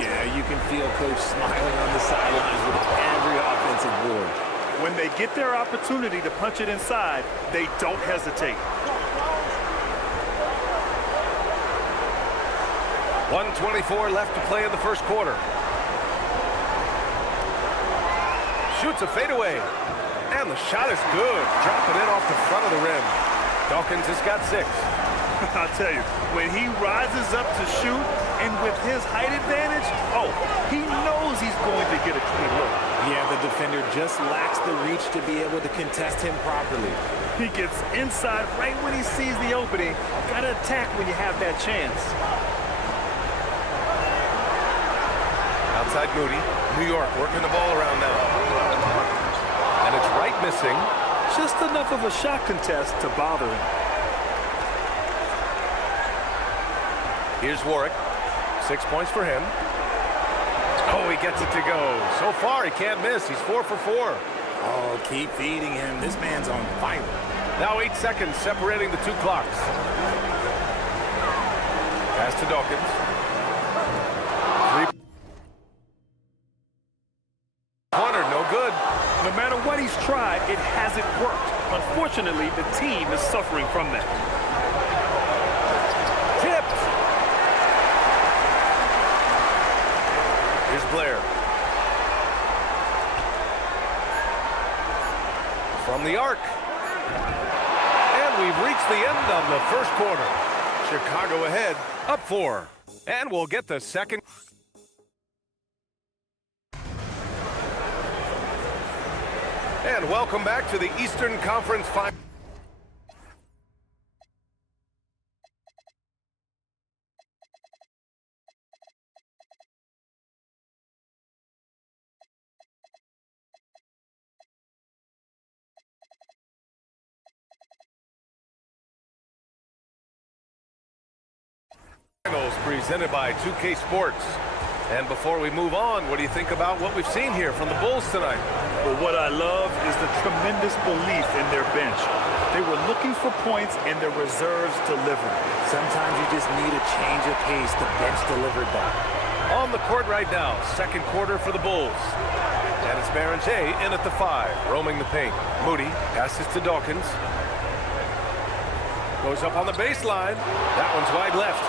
Yeah, you can feel Coach smiling on the sidelines with every offensive board. When they get their opportunity to punch it inside, they don't hesitate. 1:24 left to play in the first quarter. Shoots a fadeaway. And the shot is good. Dropping it off the front of the rim. Dawkins has got 6. I'll tell you, when he rises up to shoot, and with his height advantage, he knows he's going to get a clean look. Yeah, the defender just lacks the reach to be able to contest him properly. He gets inside right when he sees the opening. Gotta attack when you have that chance. Outside Moody. New York working the ball around now. And it's Wright missing. Just enough of a shot contest to bother him. Here's Warwick. 6 points for him. Oh, he gets it to go. So far, he can't miss. He's 4 for 4. Oh, keep feeding him. This man's on fire. Now 8 seconds separating the 2 clocks. Pass to Dawkins. 3-pointer, no good. No matter what he's tried, it hasn't worked. Unfortunately, the team is suffering from that. Tipped. Here's Blair. From the arc. And we've reached the end of the first quarter. Chicago ahead, up 4. And we'll get the second. And welcome back to the Eastern Conference Finals. Presented by 2K Sports. And before we move on, what do you think about what we've seen here from the Bulls tonight? Well, what I love is the tremendous belief in their bench. They were looking for points, and their reserves delivered. Sometimes you just need a change of pace. The bench delivered that. On the court right now, second quarter for the Bulls. And it's Barron-Jay in at the 5, roaming the paint. Moody passes to Dawkins. Goes up on the baseline. That one's wide left.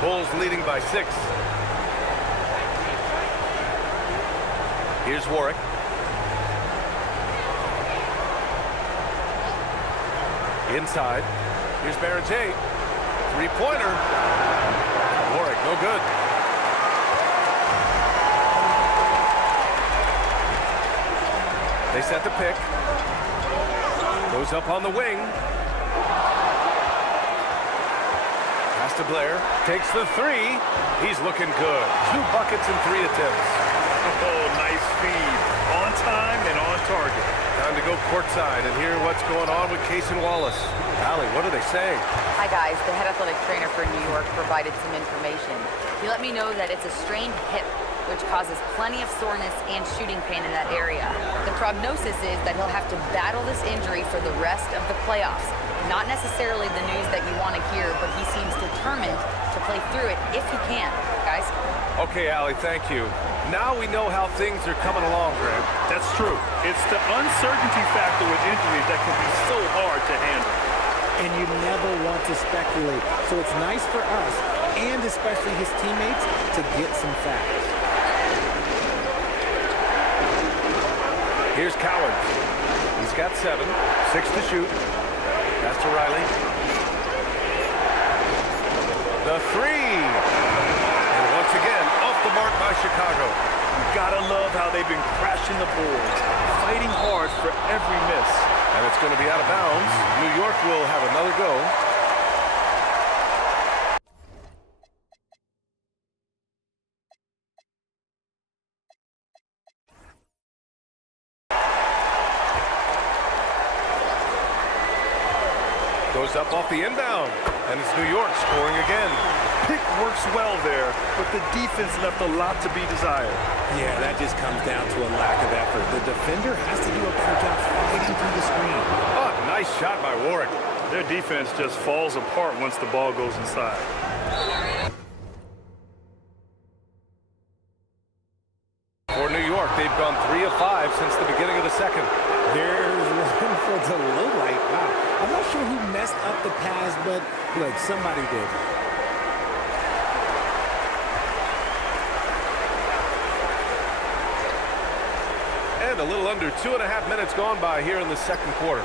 Bulls leading by 6. Here's Warwick. Inside. Here's Barron-Jay. 3-pointer. Warwick, no good. They set the pick. Goes up on the wing. Pass to Blair. Takes the 3. He's looking good. 2 buckets and 3 attempts. Oh, nice feed. On time and on target. Time to go courtside and hear what's going on with Case and Wallace. Allie, what are they saying? Hi, guys. The head athletic trainer for New York provided some information. He let me know that it's a strained hip, which causes plenty of soreness and shooting pain in that area. The prognosis is that he'll have to battle this injury for the rest of the playoffs. Not necessarily the news that you want to hear, but he seems determined to play through it if he can. Guys? Okay, Allie, thank you. Now we know how things are coming along, Greg. That's true. It's the uncertainty factor with injuries that can be so hard to handle. And you never want to speculate. So it's nice for us, and especially his teammates, to get some facts. Here's Coward. He's got 7, 6 to shoot. Pass to Riley. The three. And once again, off the mark by Chicago. Gotta love how they've been crashing the boards, fighting hard for every miss. And it's going to be out of bounds. New York will have another go. Goes up off the inbound, and it's New York scoring again. Pick works well there, but the defense left a lot to be desired. Yeah, that just comes down to a lack of effort. The defender has to do a better job fighting through the screen. Oh, nice shot by Warwick. Their defense just falls apart once the ball goes inside. For New York, they've gone 3 of 5 since the beginning of the second. There's one for the low light. Wow. I'm not sure who messed up the pass, but look, somebody did. And a little under 2.5 minutes gone by here in the second quarter.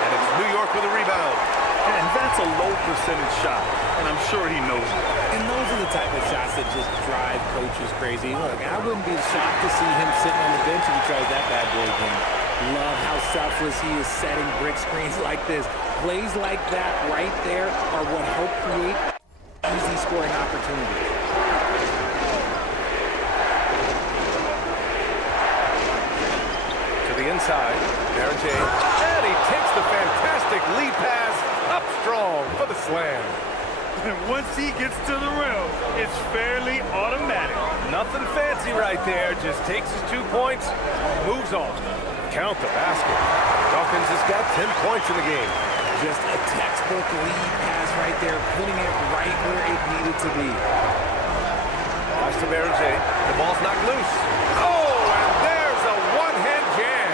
And it's New York with a rebound. And that's a low percentage shot, and I'm sure he knows it. And those are the type of shots that just drive coaches crazy. Look, I wouldn't be shocked to see him sitting on the bench if he tries that bad boy game. Love how selfless he is setting brick screens like this. Plays like that right there are what help create easy scoring opportunities. To the inside, Baron J. And he takes the fantastic lead pass up strong for the slam. And once he gets to the rim, it's fairly automatic. Nothing fancy right there. Just takes his 2 points, moves on. Count the basket. Dawkins has got 10 points in the game. Just a textbook lead pass right there, putting it right where it needed to be. Pass to Baron J. The ball's knocked loose. Oh, and there's a one-hand jam.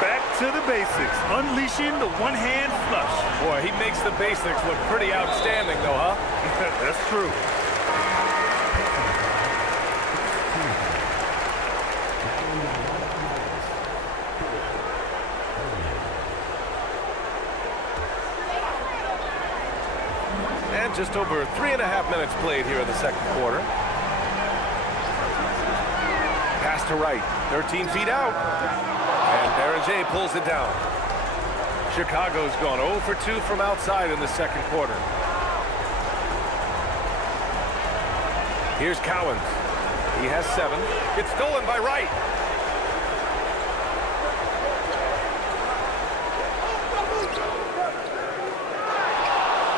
Back to the basics, unleashing the one-hand flush. Boy, he makes the basics look pretty outstanding, though, huh? That's true. And just over 3.5 minutes played here in the second quarter. Pass to right, 13 feet out. And Baron J pulls it down. Chicago's gone 0 for 2 from outside in the second quarter. Here's Cowens. He has 7. It's stolen by Wright.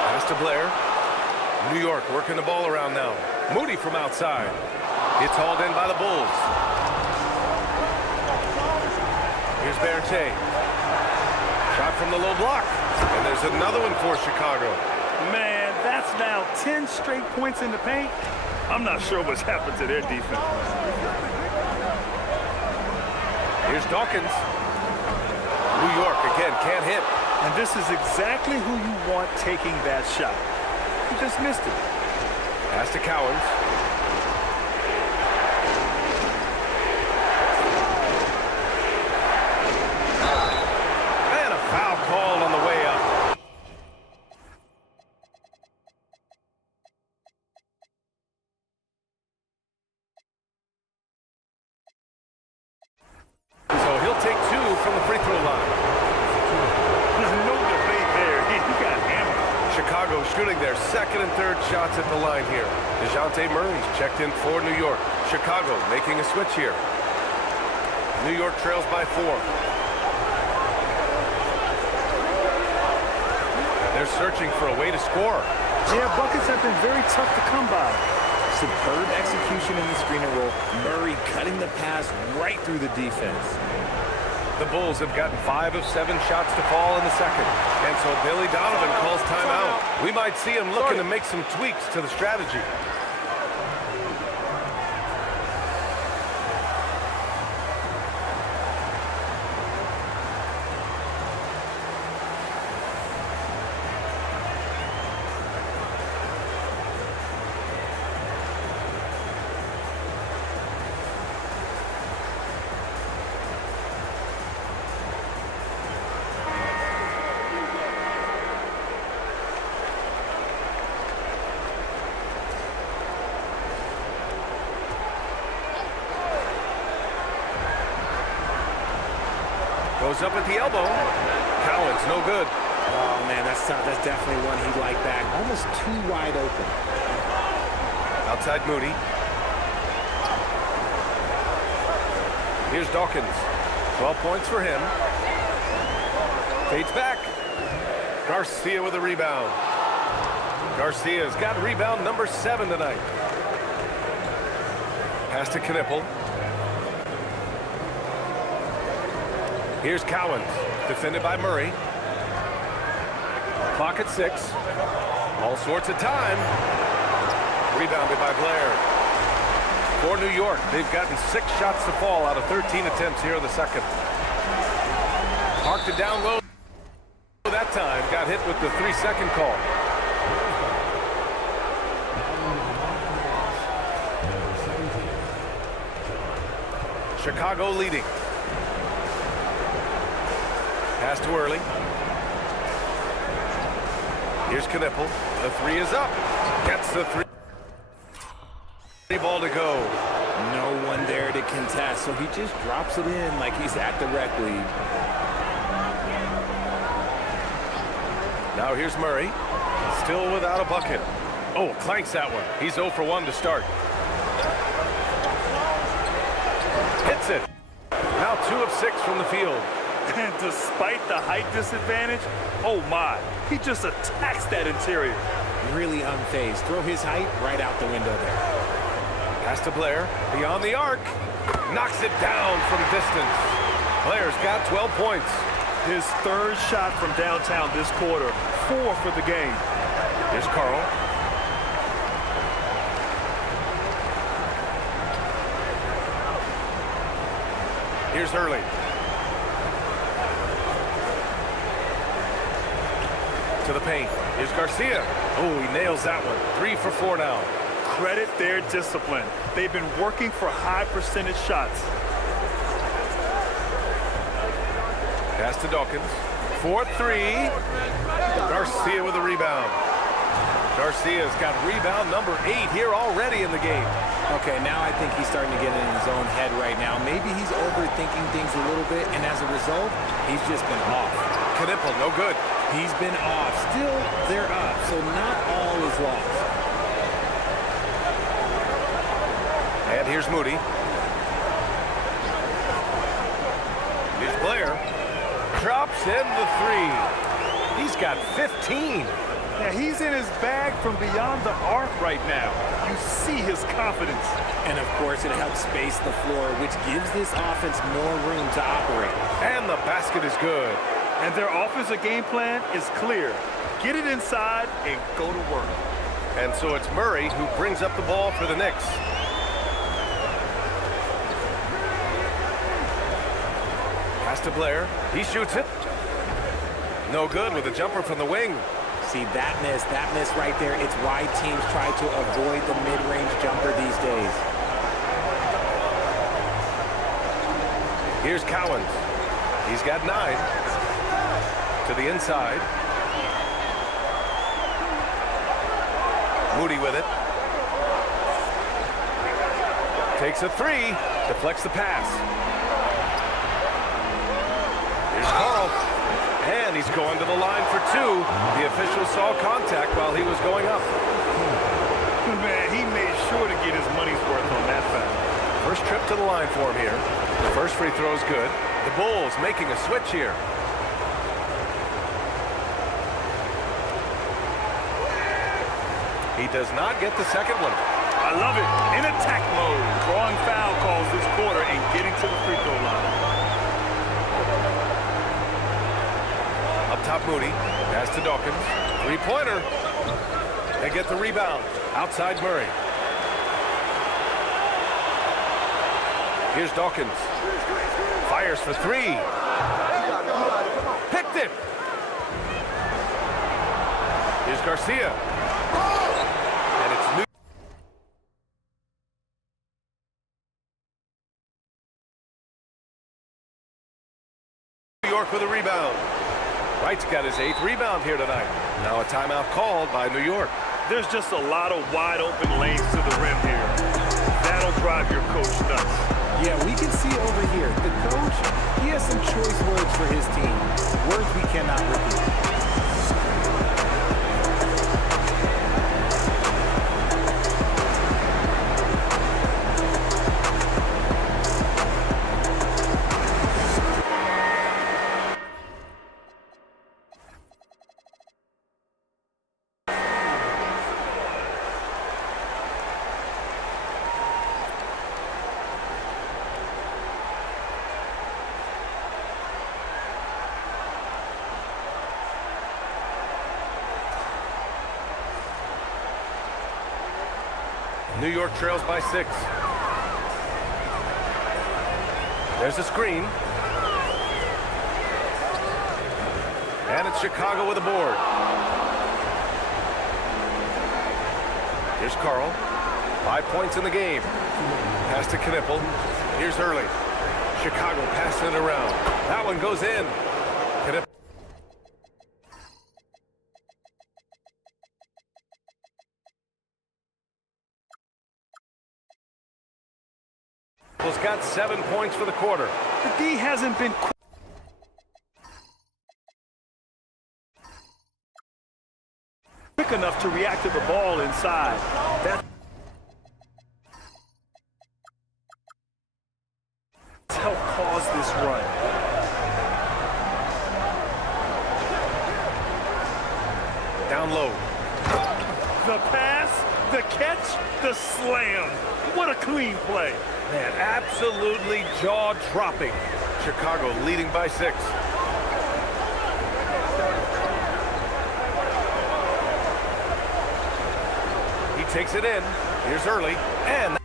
Pass to Blair. New York working the ball around now. Moody from outside. It's hauled in by the Bulls. Here's Baron J. Shot from the low block. And there's another one for Chicago. Man, that's now 10 straight points in the paint. I'm not sure what's happened to their defense. Here's Dawkins. New York again can't hit. And this is exactly who you want taking that shot. He just missed it. Pass to Cowens. And a foul called on the way up. So he'll take 2 from the free throw line. There's no debate there. He got hammered. Chicago shooting their second and third shots at the line here. DeJounte Murray's checked in for New York. Chicago making a switch here. New York trails by 4. They're searching for a way to score. Yeah, buckets have been very tough to come by. Superb execution in the screen and roll. Murray cutting the pass right through the defense. The Bulls have gotten 5 of 7 shots to fall in the second. And so Billy Donovan calls timeout. We might see him looking to make some tweaks to the strategy. Goes up at the elbow. Cowan's no good. Oh, man, that's tough. That's definitely one he'd like back. Almost too wide open. Outside Moody. Here's Dawkins. 12 points for him. Fades back. Garcia with a rebound. Garcia's got rebound number 7 tonight. Pass to Knipple. Here's Cowens, defended by Murray. Clock at 6. All sorts of time. Rebounded by Blair. For New York, they've gotten 6 shots to fall out of 13 attempts here in the second. Parked it down low that time. Got hit with the 3-second call. Chicago leading. Pass to Early. Here's Knipple. The 3 is up. Gets the 3. Ball to go. No one there to contest, so he just drops it in like he's at the rec league. Now here's Murray. Still without a bucket. Oh, clanks that one. He's 0 for 1 to start. Hits it. Now 2 of 6 from the field. And despite the height disadvantage, oh my, he just attacks that interior. Really unfazed. Throw his height right out the window there. Pass to Blair. Beyond the arc. Knocks it down from distance. Blair's got 12 points. His 3rd shot from downtown this quarter. 4 for the game. Here's Carl. Here's Early. To the paint. Here's Garcia. Oh, he nails that one. 3 for 4 now. Credit their discipline. They've been working for high percentage shots. Pass to Dawkins. 4-3. Garcia with a rebound. Garcia's got rebound number 8 here already in the game. Okay, now I think he's starting to get in his own head right now. Maybe he's overthinking things a little bit, and as a result, he's just been off. Knipple, no good. He's been off. Still, they're up, so not all is lost. And here's Moody. Here's Blair. Drops in the 3. He's got 15. Yeah, he's in his bag from beyond the arc right now. You see his confidence. And of course, it helps space the floor, which gives this offense more room to operate. And the basket is good. And their offensive game plan is clear. Get it inside and go to work. And so it's Murray who brings up the ball for the Knicks. Pass to Blair. He shoots it. No good with a jumper from the wing. See, that miss right there, it's why teams try to avoid the mid-range jumper these days. Here's Cowens. He's got 9. To the inside. Moody with it. Takes a 3. Deflects the pass. Here's Carl. And he's going to the line for 2. The official saw contact while he was going up. Man, he made sure to get his money's worth on that foul. First trip to the line for him here. The first free throw is good. The Bulls making a switch here. He does not get the second one. I love it. In attack mode. Drawing foul calls this quarter and getting to the free throw line. Up top, Moody. Pass to Dawkins. 3-pointer. They get the rebound. Outside Murray. Here's Dawkins. Fires for 3. Picked it. Here's Garcia. And it's New York with a rebound. Wright's got his 8th rebound here tonight. Now a timeout called by New York. There's just a lot of wide open lanes to the rim here. That'll drive your coach nuts. Yeah, we can see over here, the coach, he has some choice words for for his team. Words we cannot repeat. New York trails by 6. There's a screen. And it's Chicago with a board. Here's Carl. 5 points in the game. Pass to Knipple. Here's Early. Chicago passing it around. That one goes in. Knipple. Has got 7 points for the quarter. The D hasn't been quick enough to react to the ball inside. That's helped cause this run. Down low. The pass, the catch, the slam. What a clean play. Man, absolutely jaw-dropping. Chicago leading by 6. He takes it in. Here's Early. And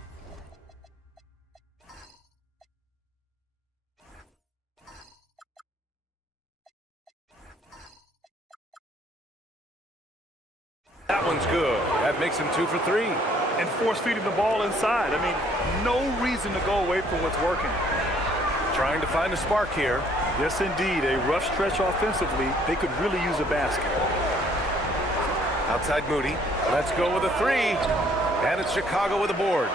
that one's good. That makes him 2 for 3. And force-feeding the ball inside. I mean, no reason to go away from what's working. Trying to find a spark here. Yes, indeed. A rough stretch offensively. They could really use a basket. Outside Moody. Let's go with a 3. And it's Chicago with a board.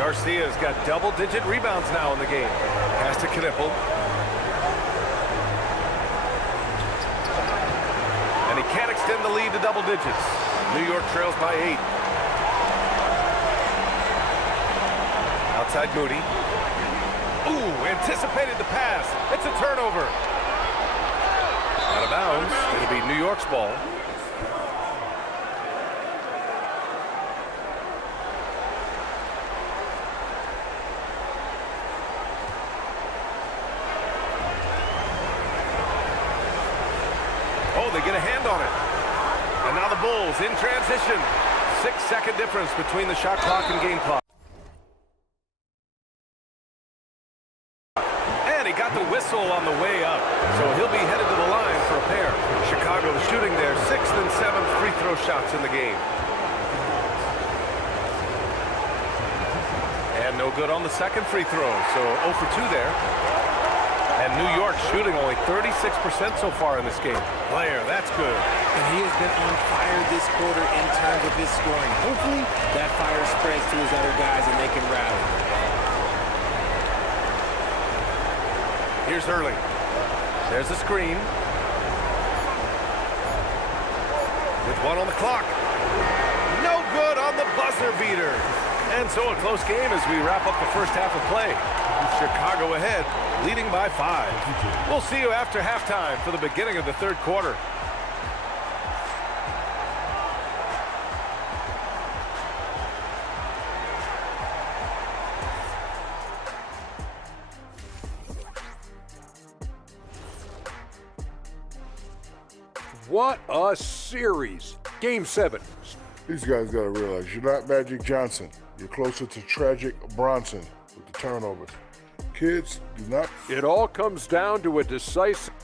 Garcia's got double-digit rebounds now in the game. Pass to Knipple. And he can't extend the lead to double digits. New York trails by 8. Outside Moody. Ooh, anticipated the pass. It's a turnover. Out of bounds. It'll be New York's ball. Oh, they get a hand on it. And now the Bulls in transition. 6-second difference between the shot clock and game clock. Got the whistle on the way up, so he'll be headed to the line for a pair. Chicago shooting their 6th and 7th free throw shots in the game. And no good on the second free throw, so 0 for 2 there. And New York shooting only 36% so far in this game. Blair, that's good. And he has been on fire this quarter in terms of his scoring. Hopefully, that fire spreads to his other guys and they can rally. Here's Early. There's a screen. With 1 on the clock. No good on the buzzer beater. And so a close game as we wrap up the first half of play. Chicago ahead, leading by 5. We'll see you after halftime for the beginning of the third quarter. What a series. Game 7. These guys got to realize you're not Magic Johnson. You're closer to Tragic Bronson with the turnovers. Kids, do not. It all comes down to a decisive.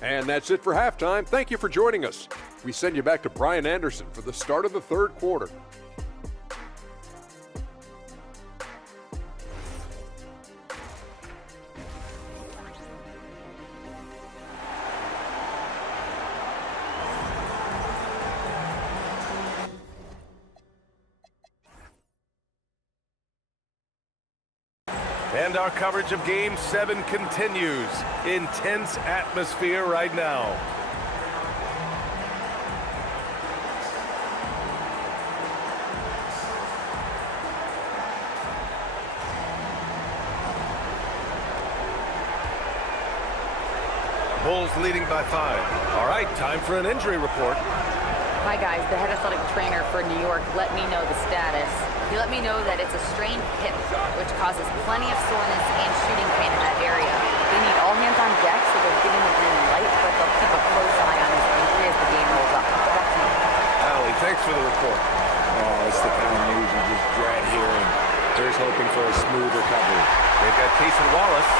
And that's it for halftime. Thank you for joining us. We send you back to Brian Anderson for the start of the third quarter. And our coverage of Game 7 continues. Intense atmosphere right now. Bulls leading by 5. All right, time for an injury report. Hi guys, the head athletic trainer for New York let me know the status. He let me know that it's a strained hip, which causes plenty of soreness and shooting pain in that area. They need all hands on deck, so they're giving the green light, but they'll keep a close eye on his injury as the game rolls up. Back to you. Allie, thanks for the report. Oh, it's the kind of news you just dread hearing. Here's hoping for a smooth recovery. They've got Casey Wallace,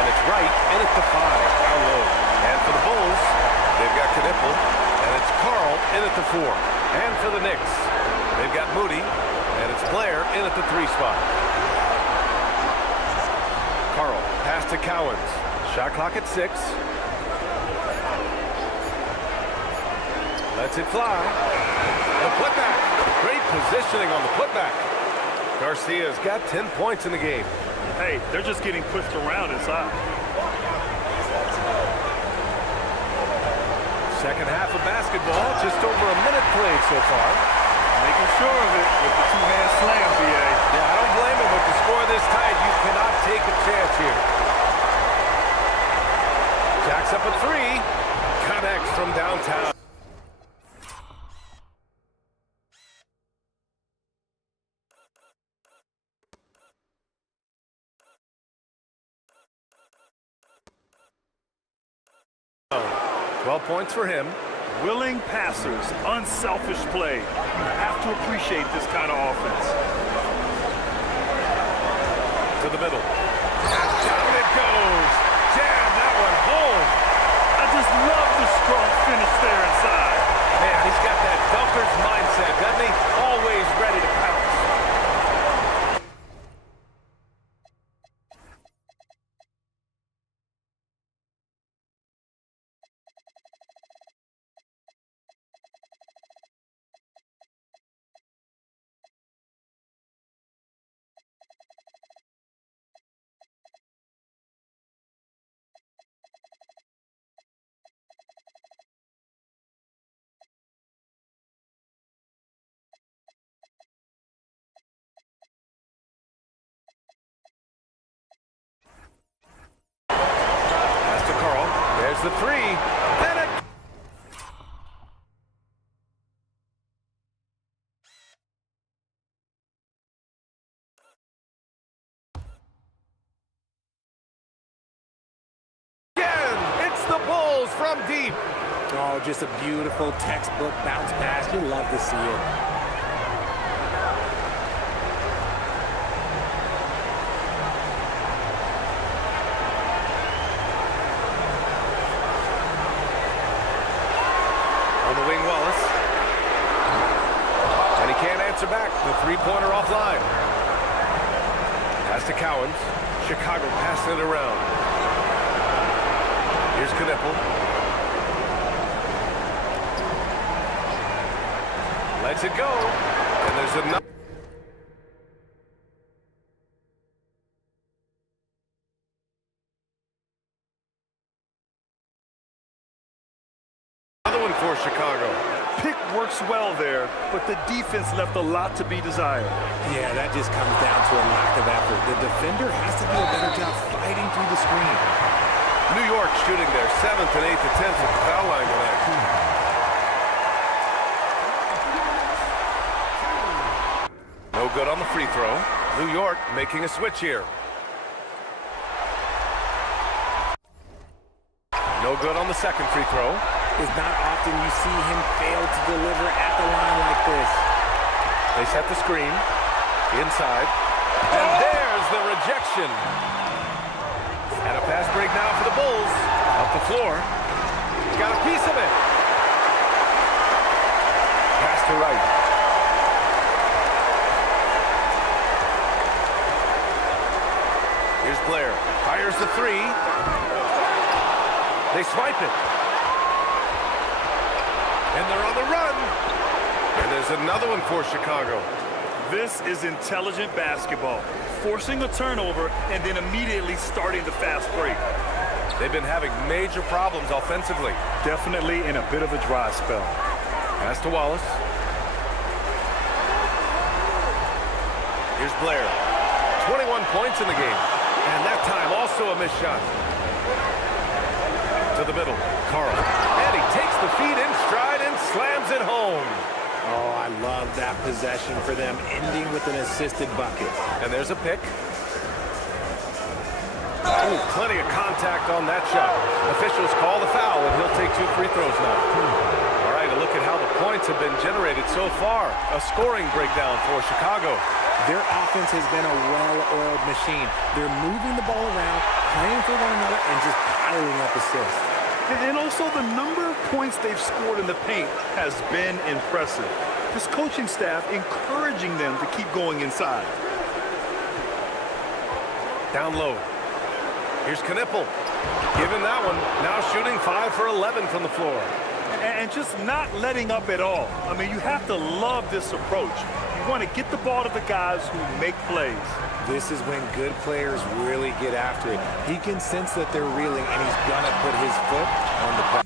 and it's right in at the 5, down low. And for the Bulls, they've got Knipple, and it's Carl in at the 4. And for the Knicks, they've got Moody, and it's Blair in at the 3 spot. Carl, pass to Cowens. Shot clock at 6. Lets it fly. The putback. Great positioning on the putback. Garcia's got 10 points in the game. Hey, they're just getting pushed around inside. Second half of basketball, just over a minute played so far. Making sure of it with the two-hand slam, BA. Yeah, I don't blame him. With the score this tight, you cannot take a chance here. Jacks up a 3. Connects from downtown. Oh, 12 points for him. Willing passers, unselfish play. You have to appreciate this kind of offense. To the middle. Down it goes. Jam that one home. I just love the strong finish there inside. Man, he's got that dunker's mindset, doesn't he? Always ready to pounce. There's the 3. And it. Again, it's the Bulls from deep. Oh, just a beautiful textbook bounce pass. You love to see it. Back, the three-pointer offline. Pass to Cowens. Chicago passing it around. Here's Knipple. Lets it go. And there's another. Another one for Chicago. Pick works well there, but the defense left a lot to be desired. Yeah, that just comes down to a lack of effort. The defender has to do a better job fighting through the screen. New York shooting their 7th and 8th attempts at the foul line tonight. No good on the free throw. New York making a switch here. No good on the second free throw. It's not often you see him fail to deliver at the line like this. They set the screen. Inside. And there's the rejection. And a fast break now for the Bulls. Up the floor. Got a piece of it. Pass to right. Here's Blair. Fires the 3. They swipe it. And they're on the run. And there's another one for Chicago. This is intelligent basketball. forcing a turnover and then immediately starting the fast break. They've been having major problems offensively. Definitely in a bit of a dry spell. Pass to Wallace. Here's Blair. 21 points in the game. And that time also a missed shot. To the middle, Carl. And he takes the feed in stride and slams it home. Oh, I love that possession for them, ending with an assisted bucket. And there's a pick. Oh, plenty of contact on that shot. Officials call the foul, and he'll take 2 free throws now. All right, a look at how the points have been generated so far. A scoring breakdown for Chicago. Their offense has been a well-oiled machine. They're moving the ball around, playing for one another, and just piling up assists. And also the number of points they've scored in the paint has been impressive. This coaching staff encouraging them to keep going inside. Down low. Here's Knipple. Given that one. Now shooting 5 for 11 from the floor. And just not letting up at all. I mean, you have to love this approach. You want to get the ball to the guys who make plays. This is when good players really get after it. He can sense that they're reeling, and he's going to put his foot on the pedal.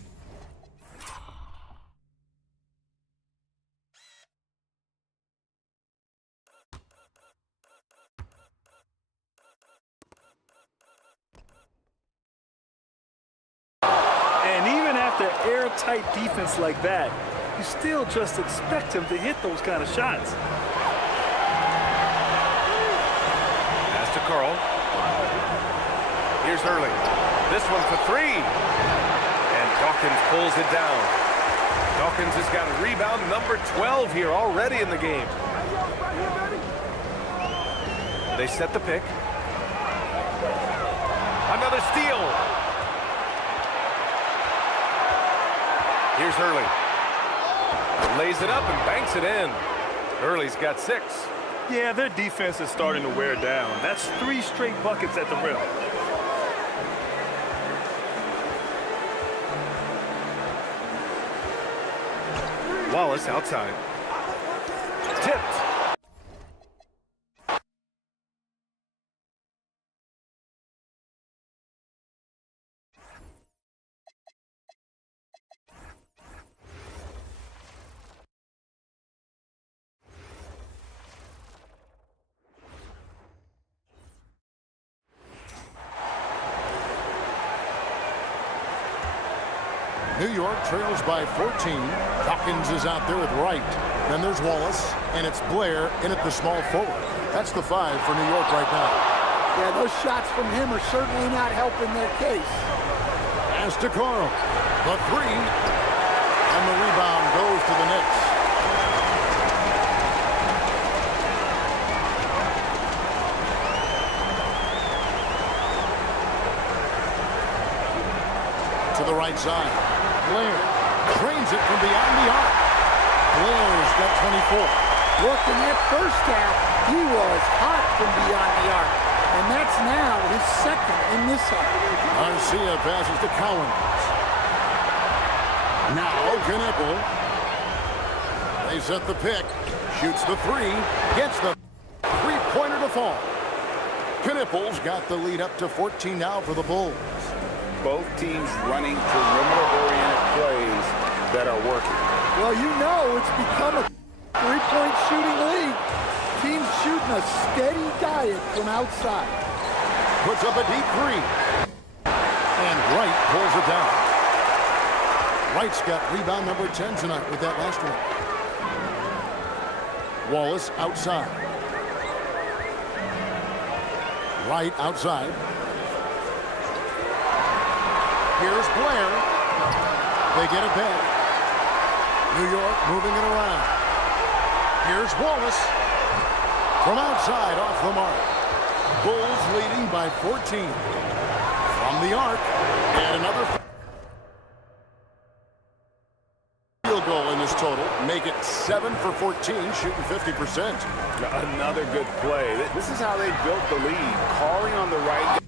And even after airtight defense like that, you still just expect him to hit those kind of shots. Pass to Carl. Here's Hurley. This one for 3. And Dawkins pulls it down. Dawkins has got rebound number 12 here already in the game. They set the pick. Another steal. Here's Hurley. Lays it up and banks it in. Hurley's got 6. Yeah, their defense is starting to wear down. That's 3 straight buckets at the rim. Wallace outside. Tipped. New York trails by 14. Dawkins is out there with Wright. Then there's Wallace, and it's Blair in at the small forward. That's the 5 for New York right now. Yeah, those shots from him are certainly not helping their case. Pass to Carl. The 3. And the rebound goes to the Knicks. To the right side. Blair drains it from beyond the arc. Blair's got 24. Look, in that first half, he was hot from beyond the arc. And that's now his 2nd in this half. Garcia passes to Collins. Now Knipple. They set the pick. Shoots the 3. Gets the 3-pointer to fall. Knipple's got the lead up to 14 now for the Bulls. Both teams running perimeter-oriented plays that are working. Well, you know it's become a 3-point shooting league. Teams shooting a steady diet from outside. Puts up a deep 3. And Wright pulls it down. Wright's got rebound number 10 tonight with that last one. Wallace outside. Wright outside. Here's Blair. They get it back. New York moving it around. Here's Wallace. From outside off the mark. Bulls leading by 14. From the arc. And another field goal in this total. Make it 7 for 14, shooting 50%. Another good play. This is how they built the lead. Calling on the right